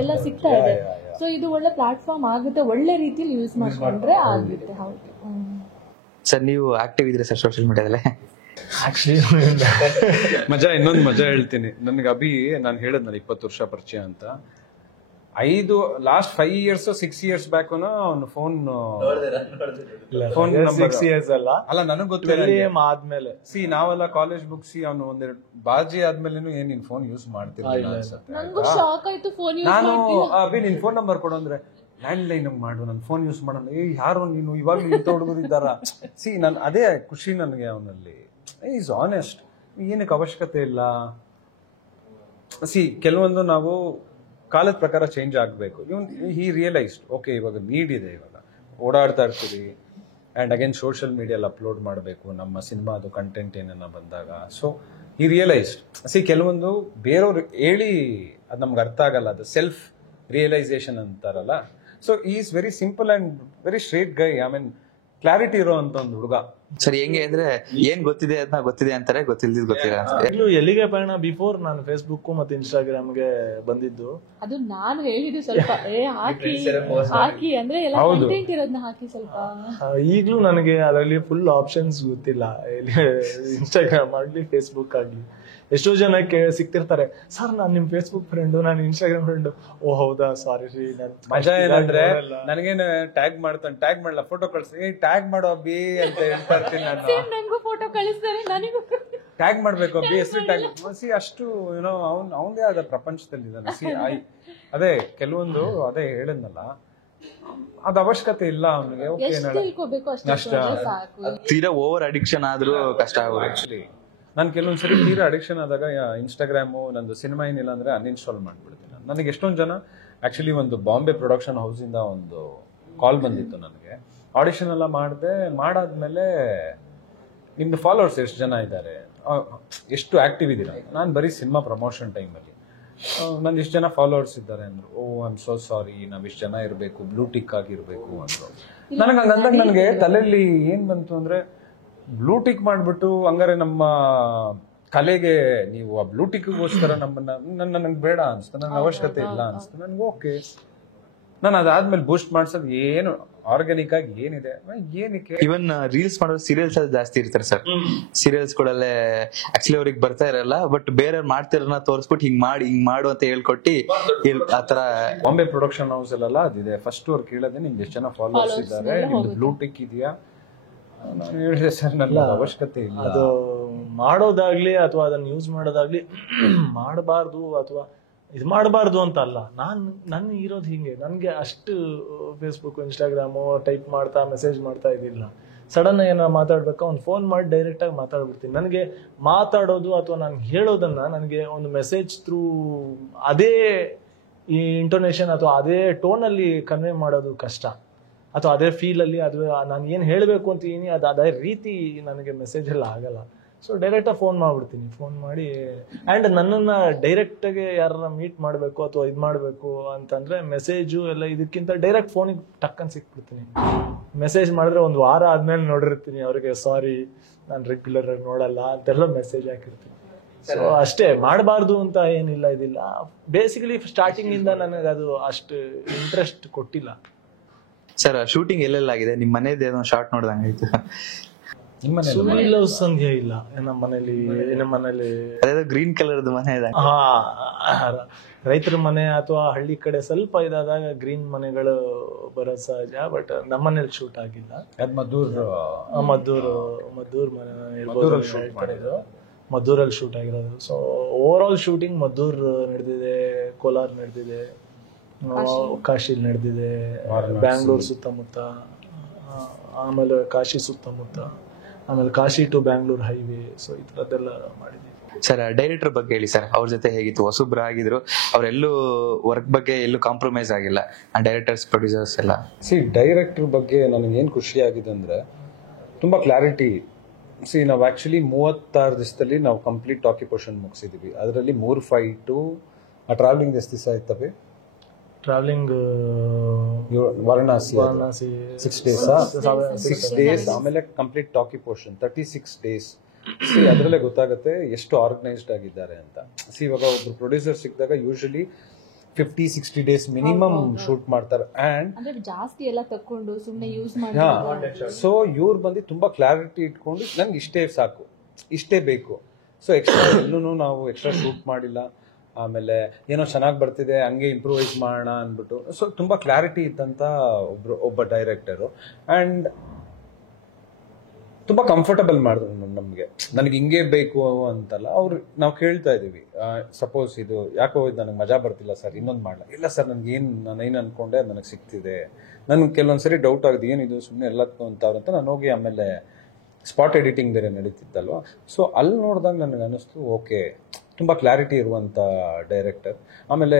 ಎಲ್ಲ ಸಿಗ್ತಾ ಇದೆ. ಸೊ ಇದು ಒಳ್ಳೆ ಪ್ಲಾಟ್ಫಾರ್ಮ್ ಆಗುತ್ತೆ, ಒಳ್ಳೆ ರೀತಿಯಲ್ಲಿ ಯೂಸ್ ಮಾಡ್ಕೊಂಡ್ರೆ ಆಗುತ್ತೆ. ಹೌದು ಸರ್, ನೀವು ಆಕ್ಟಿವ್ ಇದ್ರೆ ಸರ್ ಸೋಷಿಯಲ್ ಮೀಡಿಯಾದಲ್ಲೇ? ಮಜಾ, ಇನ್ನೊಂದು ಮಜಾ ಹೇಳ್ತೀನಿ. ನನ್ಗೆ ಅಭಿ ನಾನು ಹೇಳಿದ್ನಲ್ಲ 20 ವರ್ಷ ಪರಿಚಯ ಅಂತ. ಲಾಸ್ಟ್ 5 years 6 years ಬ್ಯಾಕ್ ಅವನು ಫೋನ್ ಅಲ್ಲ ನನಗ್ ಗೊತ್ತಿಲ್ಲ ಆದ್ಮೇಲೆ ನಾವೆಲ್ಲ ಕಾಲೇಜ್ ಬುಕ್ಸ್ ಅವನು ಒಂದೆರಡು ಬಾಜಿ ಆದ್ಮೇಲೆ ಏನ್ ನಿನ್ ಫೋನ್ ಯೂಸ್ ಮಾಡ್ತಿರ್ಲಿಲ್ಲ ಅನ್ಸುತ್ತೆ. ನಾನು ಅಭಿ ನಿನ್ ಫೋನ್ ನಂಬರ್ ಕೊಡು ಅಂದ್ರೆ ಲ್ಯಾಂಡ್ ಲೈನ್ ಮಾಡು, ನನ್ ಫೋನ್ ಯೂಸ್ ಮಾಡೋಣ. ಯಾರು ನೀನು, ಇವಾಗ ಇಂಥ ಹುಡುಗರಿದ್ದಾರ? ನಾನು ಅದೇ ಖುಷಿ ನನಗೆ ಅವನಲ್ಲಿ. ಈಸ್ ಆನೆಸ್ಟ್, ಏನಕ್ಕೆ ಅವಶ್ಯಕತೆ ಇಲ್ಲ. ಕೆಲವೊಂದು ನಾವು ಕಾಲದ ಪ್ರಕಾರ ಚೇಂಜ್ ಆಗಬೇಕು. ಹಿ ರಿಯಲೈಸ್ಡ್, ಓಕೆ ಇವಾಗ ನೀಡ್ ಇದೆ, ಇವಾಗ ಓಡಾಡ್ತಾ ಇರ್ತೀರಿ ಆ್ಯಂಡ್ ಅಗೇನ್ ಸೋಷಿಯಲ್ ಮೀಡಿಯಲ್ಲಿ ಅಪ್ಲೋಡ್ ಮಾಡಬೇಕು ನಮ್ಮ ಸಿನಿಮಾದು ಕಂಟೆಂಟ್ ಏನನ್ನ ಬಂದಾಗ. So he realised. ಕೆಲವೊಂದು ಬೇರೆಯವ್ರು ಹೇಳಿ ಅದು ನಮ್ಗೆ ಅರ್ಥ ಆಗಲ್ಲ, ಅದು ಸೆಲ್ಫ್ ರಿಯಲೈಸೇಷನ್ ಅಂತಾರಲ್ಲ. So is very simple and very straight guy. I mean clarity ಇರೋ ಅಂತ ಒಂದು ಹುಡುಗ. ಸರಿ, ಹೆಂಗೆ ಅಂದ್ರೆ ಏನ್ ಗೊತ್ತಿದೆ ಅದನ್ನ ಗೊತ್ತಿದೆ ಅಂತಾರೆ, ಗೊತ್ತಿಲ್ದಿದ್ ಗೊತ್ತಿಲ್ಲ ಅಂತ. ಎಲ್ಲಿಗೆ ಪಯಣ ಬಿಫೋರ್ ನಾನು ಫೇಸ್ಬುಕ್ ಮತ್ತೆ ಇನ್ಸ್ಟಾಗ್ರಾಮ್ಗೆ ಬಂದಿದ್ದು, ಅದು ನಾನು ಹೇಳಿದ್ದು ಸ್ವಲ್ಪ ಹಾಕಿ ಅಂದ್ರೆ ಎಲ್ಲ ಕಂಟೆಂಟ್ ಇರೋದನ್ನ ಹಾಕಿ ಸ್ವಲ್ಪ. ಈಗ್ಲೂ ನನಗೆ ಅದರಲ್ಲಿ ಫುಲ್ ಆಪ್ಷನ್ಸ್ ಗೊತ್ತಿಲ್ಲ. ಇನ್ಸ್ಟಾಗ್ರಾಮ್ ಆಗ್ಲಿ ಫೇಸ್ಬುಕ್ ಆಗ್ಲಿ ಎಷ್ಟೋ ಜನಕ್ಕೆ ಸಿಕ್ತಿರ್ತಾರೆ, ಸರ್ ನಾನ್ ನಿಮ್ ಫೇಸ್ಬುಕ್ ಫ್ರೆಂಡು, ನಾನು ಇನ್ಸ್ಟಾಗ್ರಾಮ್ ಫ್ರೆಂಡು. ಓ ಹೌದಾ, ಸಾರಿ ರೀ. ಮಜಾ ಏನಂದ್ರೆ ನನಗೇನು ಟ್ಯಾಗ್ ಮಾಡ್ತಾನೆ, ಟ್ಯಾಗ್ ಮಾಡಲ್ಲ, ಫೋಟೋ ಕಳ್ಸಿ ಟ್ಯಾಗ್ ಮಾಡೋ ಅಬ್ಬಿ ಅಂತ ಹೇಳ್ತಾ ಇರ್ತೀನಿ ನಾನು. ನನಗೂ ಫೋಟೋ ಕಳಿಸ್ತಾರೆ, ನನಗೂ ಟ್ಯಾಗ್ ಮಾಡ್ಬೇಕು ಅಬ್ಬಿ, ಹೆಸರು ಟ್ಯಾಗ್. ಅಷ್ಟು ಏನೋ ಅವನದೇ ಆದ ಪ್ರಪಂಚದಲ್ಲಿ ಇದ್ದಾನೆ. ಅದೇ ಕೆಲವೊಂದು ಅದೇ ಹೇಳಿದ್ನಲ್ಲ, ಅದ ಅವಶ್ಯಕತೆ ಇಲ್ಲ ಅವನಿಗೆ. ತೀರಾ ಓವರ್ ಅಡಿಕ್ಷನ್ ಆದ್ರೂ ಕಷ್ಟ ಆಗುತ್ತೆ. ಆಕ್ಚುಲಿ ನಾನು ಕೆಲವೊಂದ್ಸರಿ ತೀರಾ ಅಡಿಕ್ಷನ್ ಆದಾಗ ಇನ್ಸ್ಟಾಗ್ರಾಮು ನಂದು ಸಿನಿಮಾ ಏನಿಲ್ಲ ಅಂದ್ರೆ ಅನ್ಇನ್ಸ್ಟಾಲ್ ಮಾಡ್ಬಿಡ್ತೀನಿ. ನನಗೆ ಎಷ್ಟೊಂದು ಜನ ಆಕ್ಚುಲಿ ಒಂದು ಬಾಂಬೆ ಪ್ರೊಡಕ್ಷನ್ ಹೌಸ್ ಇಂದ ಒಂದು ಕಾಲ್ ಬಂದಿತ್ತು ನನಗೆ. ಆಡಿಷನ್ ಎಲ್ಲ ಮಾಡಾದ್ಮೇಲೆ ನಿಮ್ದು ಫಾಲೋವರ್ಸ್ ಎಷ್ಟು ಜನ ಇದ್ದಾರೆ, ಎಷ್ಟು ಆಕ್ಟಿವ್ ಇದ್ದೀರಾ? ನಾನು ಬರೀ ಸಿನಿಮಾ ಪ್ರಮೋಷನ್ ಟೈಮಲ್ಲಿ ನಂದು ಇಷ್ಟು ಜನ ಫಾಲೋವರ್ಸ್ ಇದ್ದಾರೆ ಅಂದ್ರು. ಓ ಐ ಆಮ್ ಸೋ ಸಾರಿ, ನಾವ್ ಇಷ್ಟು ಜನ ಇರಬೇಕು, ಬ್ಲೂ ಟಿಕ್ ಆಗಿರ್ಬೇಕು ಅಂದ್ರು. ನನಗೆ ಹಂಗಂದಾಗ ನನಗೆ ತಲೆಯಲ್ಲಿ ಏನ್ ಬಂತು ಅಂದ್ರೆ, ಬ್ಲೂ ಟಿಕ್ ಮಾಡ್ಬಿಟ್ಟು ಹಂಗಾರೆ ನಮ್ಮ ಕಲೆಗೆ ನೀವು ಆ ಬ್ಲೂ ಟಿಕ್ಗೋಸ್ಕರ ನನಗೆ ಬೇಡ ಅನ್ಸ್ತು, ನನಗೆ ಅವಶ್ಯಕತೆ ಇಲ್ಲ ಅನ್ಸ್ತು. ನನ್ಗೆ ಓಕೆ, ನಾನು ಅದಾದ್ಮೇಲೆ ಬೂಸ್ಟ್ ಮಾಡ್ಸೋದು ಏನು ಆರ್ಗ್ಯಾನಿಕ್ ಆಗಿ ಏನಿದೆ ಏನಕ್ಕೆ. ಇವನ್ ರೀಲ್ಸ್ ಮಾಡೋದು ಸೀರಿಯಲ್ಸ್ ಅಲ್ಲಿ ಜಾಸ್ತಿ ಇರ್ತಾರೆ ಸರ್. ಸೀರಿಯಲ್ಸ್ ಗಳಲ್ಲೇ ಆಕ್ಚುಲಿ ಅವ್ರಿಗೆ ಬರ್ತಾ ಇರಲ್ಲ, ಬಟ್ ಬೇರೆಯವ್ರು ಮಾಡ್ತಿರೋನ ತೋರಿಸ್ಬಿಟ್ಟು ಹಿಂಗ್ ಮಾಡು ಅಂತ ಹೇಳ್ಕೊಟ್ಟು ಆತರ. ಬಾಂಬೆ ಪ್ರೊಡಕ್ಷನ್ ಹೌಸ್ ಅಲ್ಲ ಅದಿದೆ. ಫಸ್ಟ್ ಅವ್ರು ಕೇಳೋದೇ ನಿಮ್ಗೆ ಎಷ್ಟು ಜನ ಫಾಲೋವರ್ಸ್ ಇದ್ದಾರೆ, ನಿಮ್ದು ಬ್ಲೂ ಟಿಕ್ ಇದೆಯಾ? ನಾನು ಹೇಳಿದೆ ಸರ್ ನನ್ನ ಅವಶ್ಯಕತೆ ಇಲ್ಲ. ಅದು ಮಾಡೋದಾಗ್ಲಿ ಅಥವಾ ಅದನ್ನ ಯೂಸ್ ಮಾಡೋದಾಗ್ಲಿ ಮಾಡಬಾರ್ದು ಅಥವಾ ಇದು ಮಾಡಬಾರ್ದು ಅಂತ ಅಲ್ಲ. ನನ್ನ ಇರೋದು ಹಿಂಗೆ, ನನಗೆ ಅಷ್ಟು ಫೇಸ್ಬುಕ್ ಇನ್ಸ್ಟಾಗ್ರಾಮು ಟೈಪ್ ಮಾಡ್ತಾ ಮೆಸೇಜ್ ಮಾಡ್ತಾ ಇದಿಲ್ಲ. ಸಡನ್ ಏನೋ ಮಾತಾಡ್ಬೇಕಾ ಒಂದು ಫೋನ್ ಮಾಡಿ ಡೈರೆಕ್ಟಾಗಿ ಮಾತಾಡ್ಬಿಡ್ತೀನಿ. ನನಗೆ ಮಾತಾಡೋದು ಅಥವಾ ನಾನು ಹೇಳೋದನ್ನ ನನಗೆ ಒಂದು ಮೆಸೇಜ್ ಥ್ರೂ ಅದೇ ಈ ಇಂಟೋನೇಷನ್ ಅಥವಾ ಅದೇ ಟೋನಲ್ಲಿ ಕನ್ವೆ ಮಾಡೋದು ಕಷ್ಟ, ಅಥವಾ ಅದೇ ಫೀಲಲ್ಲಿ ಅದು ನಾನು ಏನು ಹೇಳಬೇಕು ಅಂತೀನಿ ಅದು ಅದೇ ರೀತಿ ನನಗೆ ಮೆಸೇಜ್ ಎಲ್ಲ ಆಗಲ್ಲ. ಸೊ ಡೈರೆಕ್ಟಾಗಿ ಫೋನ್ ಮಾಡಿಬಿಡ್ತೀನಿ. ಫೋನ್ ಮಾಡಿ ಆ್ಯಂಡ್ ನನ್ನನ್ನು ಡೈರೆಕ್ಟಾಗಿ ಯಾರನ್ನ ಮೀಟ್ ಮಾಡಬೇಕು ಅಥವಾ ಇದು ಮಾಡಬೇಕು ಅಂತಂದರೆ ಮೆಸೇಜು ಎಲ್ಲ ಇದಕ್ಕಿಂತ ಡೈರೆಕ್ಟ್ ಫೋನಿಗೆ ಟಕ್ಕನ್ ಸಿಕ್ಬಿಡ್ತೀನಿ. ಮೆಸೇಜ್ ಮಾಡಿದ್ರೆ ಒಂದು ವಾರ ಆದಮೇಲೆ ನೋಡಿರ್ತೀನಿ ಅವರಿಗೆ ಸಾರಿ ನಾನು ರೆಗ್ಯುಲರ್ ಆಗಿ ನೋಡಲ್ಲ ಅಂತೆಲ್ಲ ಮೆಸೇಜ್ ಹಾಕಿರ್ತೀನಿ. ಸೊ ಅಷ್ಟೇ, ಮಾಡಬಾರ್ದು ಅಂತ ಏನಿಲ್ಲ, ಇದಿಲ್ಲ. ಬೇಸಿಕಲಿ ಸ್ಟಾರ್ಟಿಂಗಿಂದ ನನಗೆ ಅದು ಅಷ್ಟು ಇಂಟ್ರೆಸ್ಟ್ ಕೊಟ್ಟಿಲ್ಲ. ಸರ್, ಶೂಟಿಂಗ್ ಎಲ್ಲೆಲ್ಲಾಗಿದೆ? ನಿಮ್ಮ ಮನೇದು ಏನೋ ಶಾರ್ಟ್ ನೋಡ್ದಂಗಾಯ್ತು. ನಿಮ್ಮ ಮನೇಲಿ ಸೂರಿ ಲವ್ ಸಂಧ್ಯಾ ಇಲ್ಲ ನಮ್ಮ ಮನೇಲಿ ಅದೇನೋ ಗ್ರೀನ್ ಕಲರ್ದು ಮನೆ ಇದೆ. ರೈತರ ಮನೆ ಅಥವಾ ಹಳ್ಳಿ ಕಡೆ ಸ್ವಲ್ಪ ಇದಾದಾಗ ಗ್ರೀನ್ ಮನೆಗಳು ಬರೋ ಸಹಜ. ಬಟ್ ನಮ್ಮನೇಲಿ ಶೂಟ್ ಆಗಿಲ್ಲ. ಅದ್ ಮದ್ದೂರ್ ಮನೆ ಮದ್ದೂರಲ್ಲಿ ಶೂಟ್ ಆಗಿರೋದು. So over all shooting Maddur ನಡೆದಿದೆ, ಕೋಲಾರ್ ನಡೆದಿದೆ, ಕಾಶಿಲ್ ನಡೆದಿದೆ, ಬ್ಯಾಂಗ್ಳೂರ್ ಸುತ್ತಮುತ್ತ, ಆಮೇಲೆ ಕಾಶಿ ಸುತ್ತಮುತ್ತ, ಆಮೇಲೆ Kashi to Bangalore highway. So ಈ ಥರದ್ದೆಲ್ಲ ಮಾಡಿದ್ದೀವಿ. ಸರ್ ಡೈರೆಕ್ಟರ್ ಬಗ್ಗೆ ಹೇಳಿ ಸರ್, ಅವ್ರ ಜೊತೆ ಹೇಗಿತ್ತು? ಹೊಸಬ್ರು ಆಗಿದ್ರು, ಅವರೆಲ್ಲೂ ವರ್ಕ್ ಬಗ್ಗೆ ಎಲ್ಲೂ ಕಾಂಪ್ರಮೈಸ್ ಆಗಿಲ್ಲ, ಡೈರೆಕ್ಟರ್ಸ್ ಪ್ರೊಡ್ಯೂಸರ್ಸ್ ಎಲ್ಲ. ಡೈರೆಕ್ಟರ್ ಬಗ್ಗೆ ನನಗೆ ಏನು ಖುಷಿ ಆಗಿದೆ ಅಂದ್ರೆ ತುಂಬಾ ಕ್ಲಾರಿಟಿ. ನಾವು ಆಕ್ಚುಲಿ 36 ದಿವಸದಲ್ಲಿ ನಾವು ಕಂಪ್ಲೀಟ್ ಟಾಕಿ ಪೋರ್ಷನ್ ಮುಗಿಸಿದೀವಿ. ಅದರಲ್ಲಿ 3 ಫೈಟು. ಆ ಟ್ರಾವೆಲಿಂಗ್ ಎಷ್ಟು ದಿವಸ ಆಯ್ತವೆ? Travelling Varanasi 6 days. ಆಮೇಲೆ ಕಂಪ್ಲೀಟ್ ಟಾಕಿ ಪೋರ್ಷನ್ 36 ಡೇಸ್. ಅದರಲ್ಲೇ ಗೊತ್ತಾಗುತ್ತೆ ಎಷ್ಟು ಆರ್ಗನೈಸ್ಡ್ ಆಗಿದ್ದಾರೆ ಅಂತ. ಇವಾಗ ಒಬ್ರು ಪ್ರೊಡ್ಯೂಸರ್ ಸಿಕ್ಕಿದಾಗ ಯೂಶಲಿ 50-60 ಡೇಸ್ ಮಿನಿಮಮ್ ಶೂಟ್ ಮಾಡ್ತಾರೆ. ಅಂಡ್ ಜಾಸ್ತಿ ಎಲ್ಲ ತಕೊಂಡು ಸುಮ್ಮನೆ ಯೂಸ್ ಮಾಡಿ. ಸೊ ಇವ್ರು ಬಂದು ತುಂಬಾ ಕ್ಲಾರಿಟಿ ಇಟ್ಕೊಂಡು ನನ್ಗೆ ಇಷ್ಟೇ ಸಾಕು, ಇಷ್ಟೇ ಬೇಕು. ಸೊ ಎಕ್ಸ್ಟ್ರಾ ಎಲ್ಲೂ ನಾವು ಎಕ್ಸ್ಟ್ರಾ ಶೂಟ್ ಮಾಡಿಲ್ಲ. ಆಮೇಲೆ ಏನೋ ಚೆನ್ನಾಗಿ ಬರ್ತಿದೆ ಹಂಗೆ ಇಂಪ್ರೂವೈಸ್ ಮಾಡೋಣ ಅಂದ್ಬಿಟ್ಟು. ಸೊ ತುಂಬಾ ಕ್ಲಾರಿಟಿ ಇದ್ದಂತ ಒಬ್ಬ ಡೈರೆಕ್ಟರು. ಅಂಡ್ ತುಂಬಾ ಕಂಫರ್ಟಬಲ್ ಮಾಡಿದ್ರು ನಮ್ಗೆ. ನನಗೆ ಹಿಂಗೆ ಬೇಕು ಅಂತಲ್ಲ, ನಾವು ಕೇಳ್ತಾ ಇದೀವಿ. ಸಪೋಸ್ ಇದು ಯಾಕೋ ಇದು ನನಗೆ ಮಜಾ ಬರ್ತಿಲ್ಲ ಸರ್, ಇನ್ನೊಂದು ಮಾಡಲ್ಲ. ಇಲ್ಲ ಸರ್, ನಾನೇನು ಅನ್ಕೊಂಡೆ ನನಗೆ ಸಿಗ್ತಿದೆ. ನನ್ಗೆ ಕೆಲವೊಂದ್ಸರಿ ಡೌಟ್ ಆಗಿದೆ, ಏನಿದು ಸುಮ್ಮನೆ ಎಲ್ಲಕ್ಕೂ ಅಂತ ನಾನು ಹೋಗಿ ಆಮೇಲೆ ಸ್ಪಾಟ್ ಎಡಿಟಿಂಗ್ ಬೇರೆ ನಡೀತಿತ್ತಲ್ವ. ಸೊ ಅಲ್ಲಿ ನೋಡಿದಾಗ ನನಗೆ ಅನ್ನಿಸ್ತು, ಓಕೆ, ತುಂಬ ಕ್ಲಾರಿಟಿ ಇರುವಂಥ ಡೈರೆಕ್ಟರ್. ಆಮೇಲೆ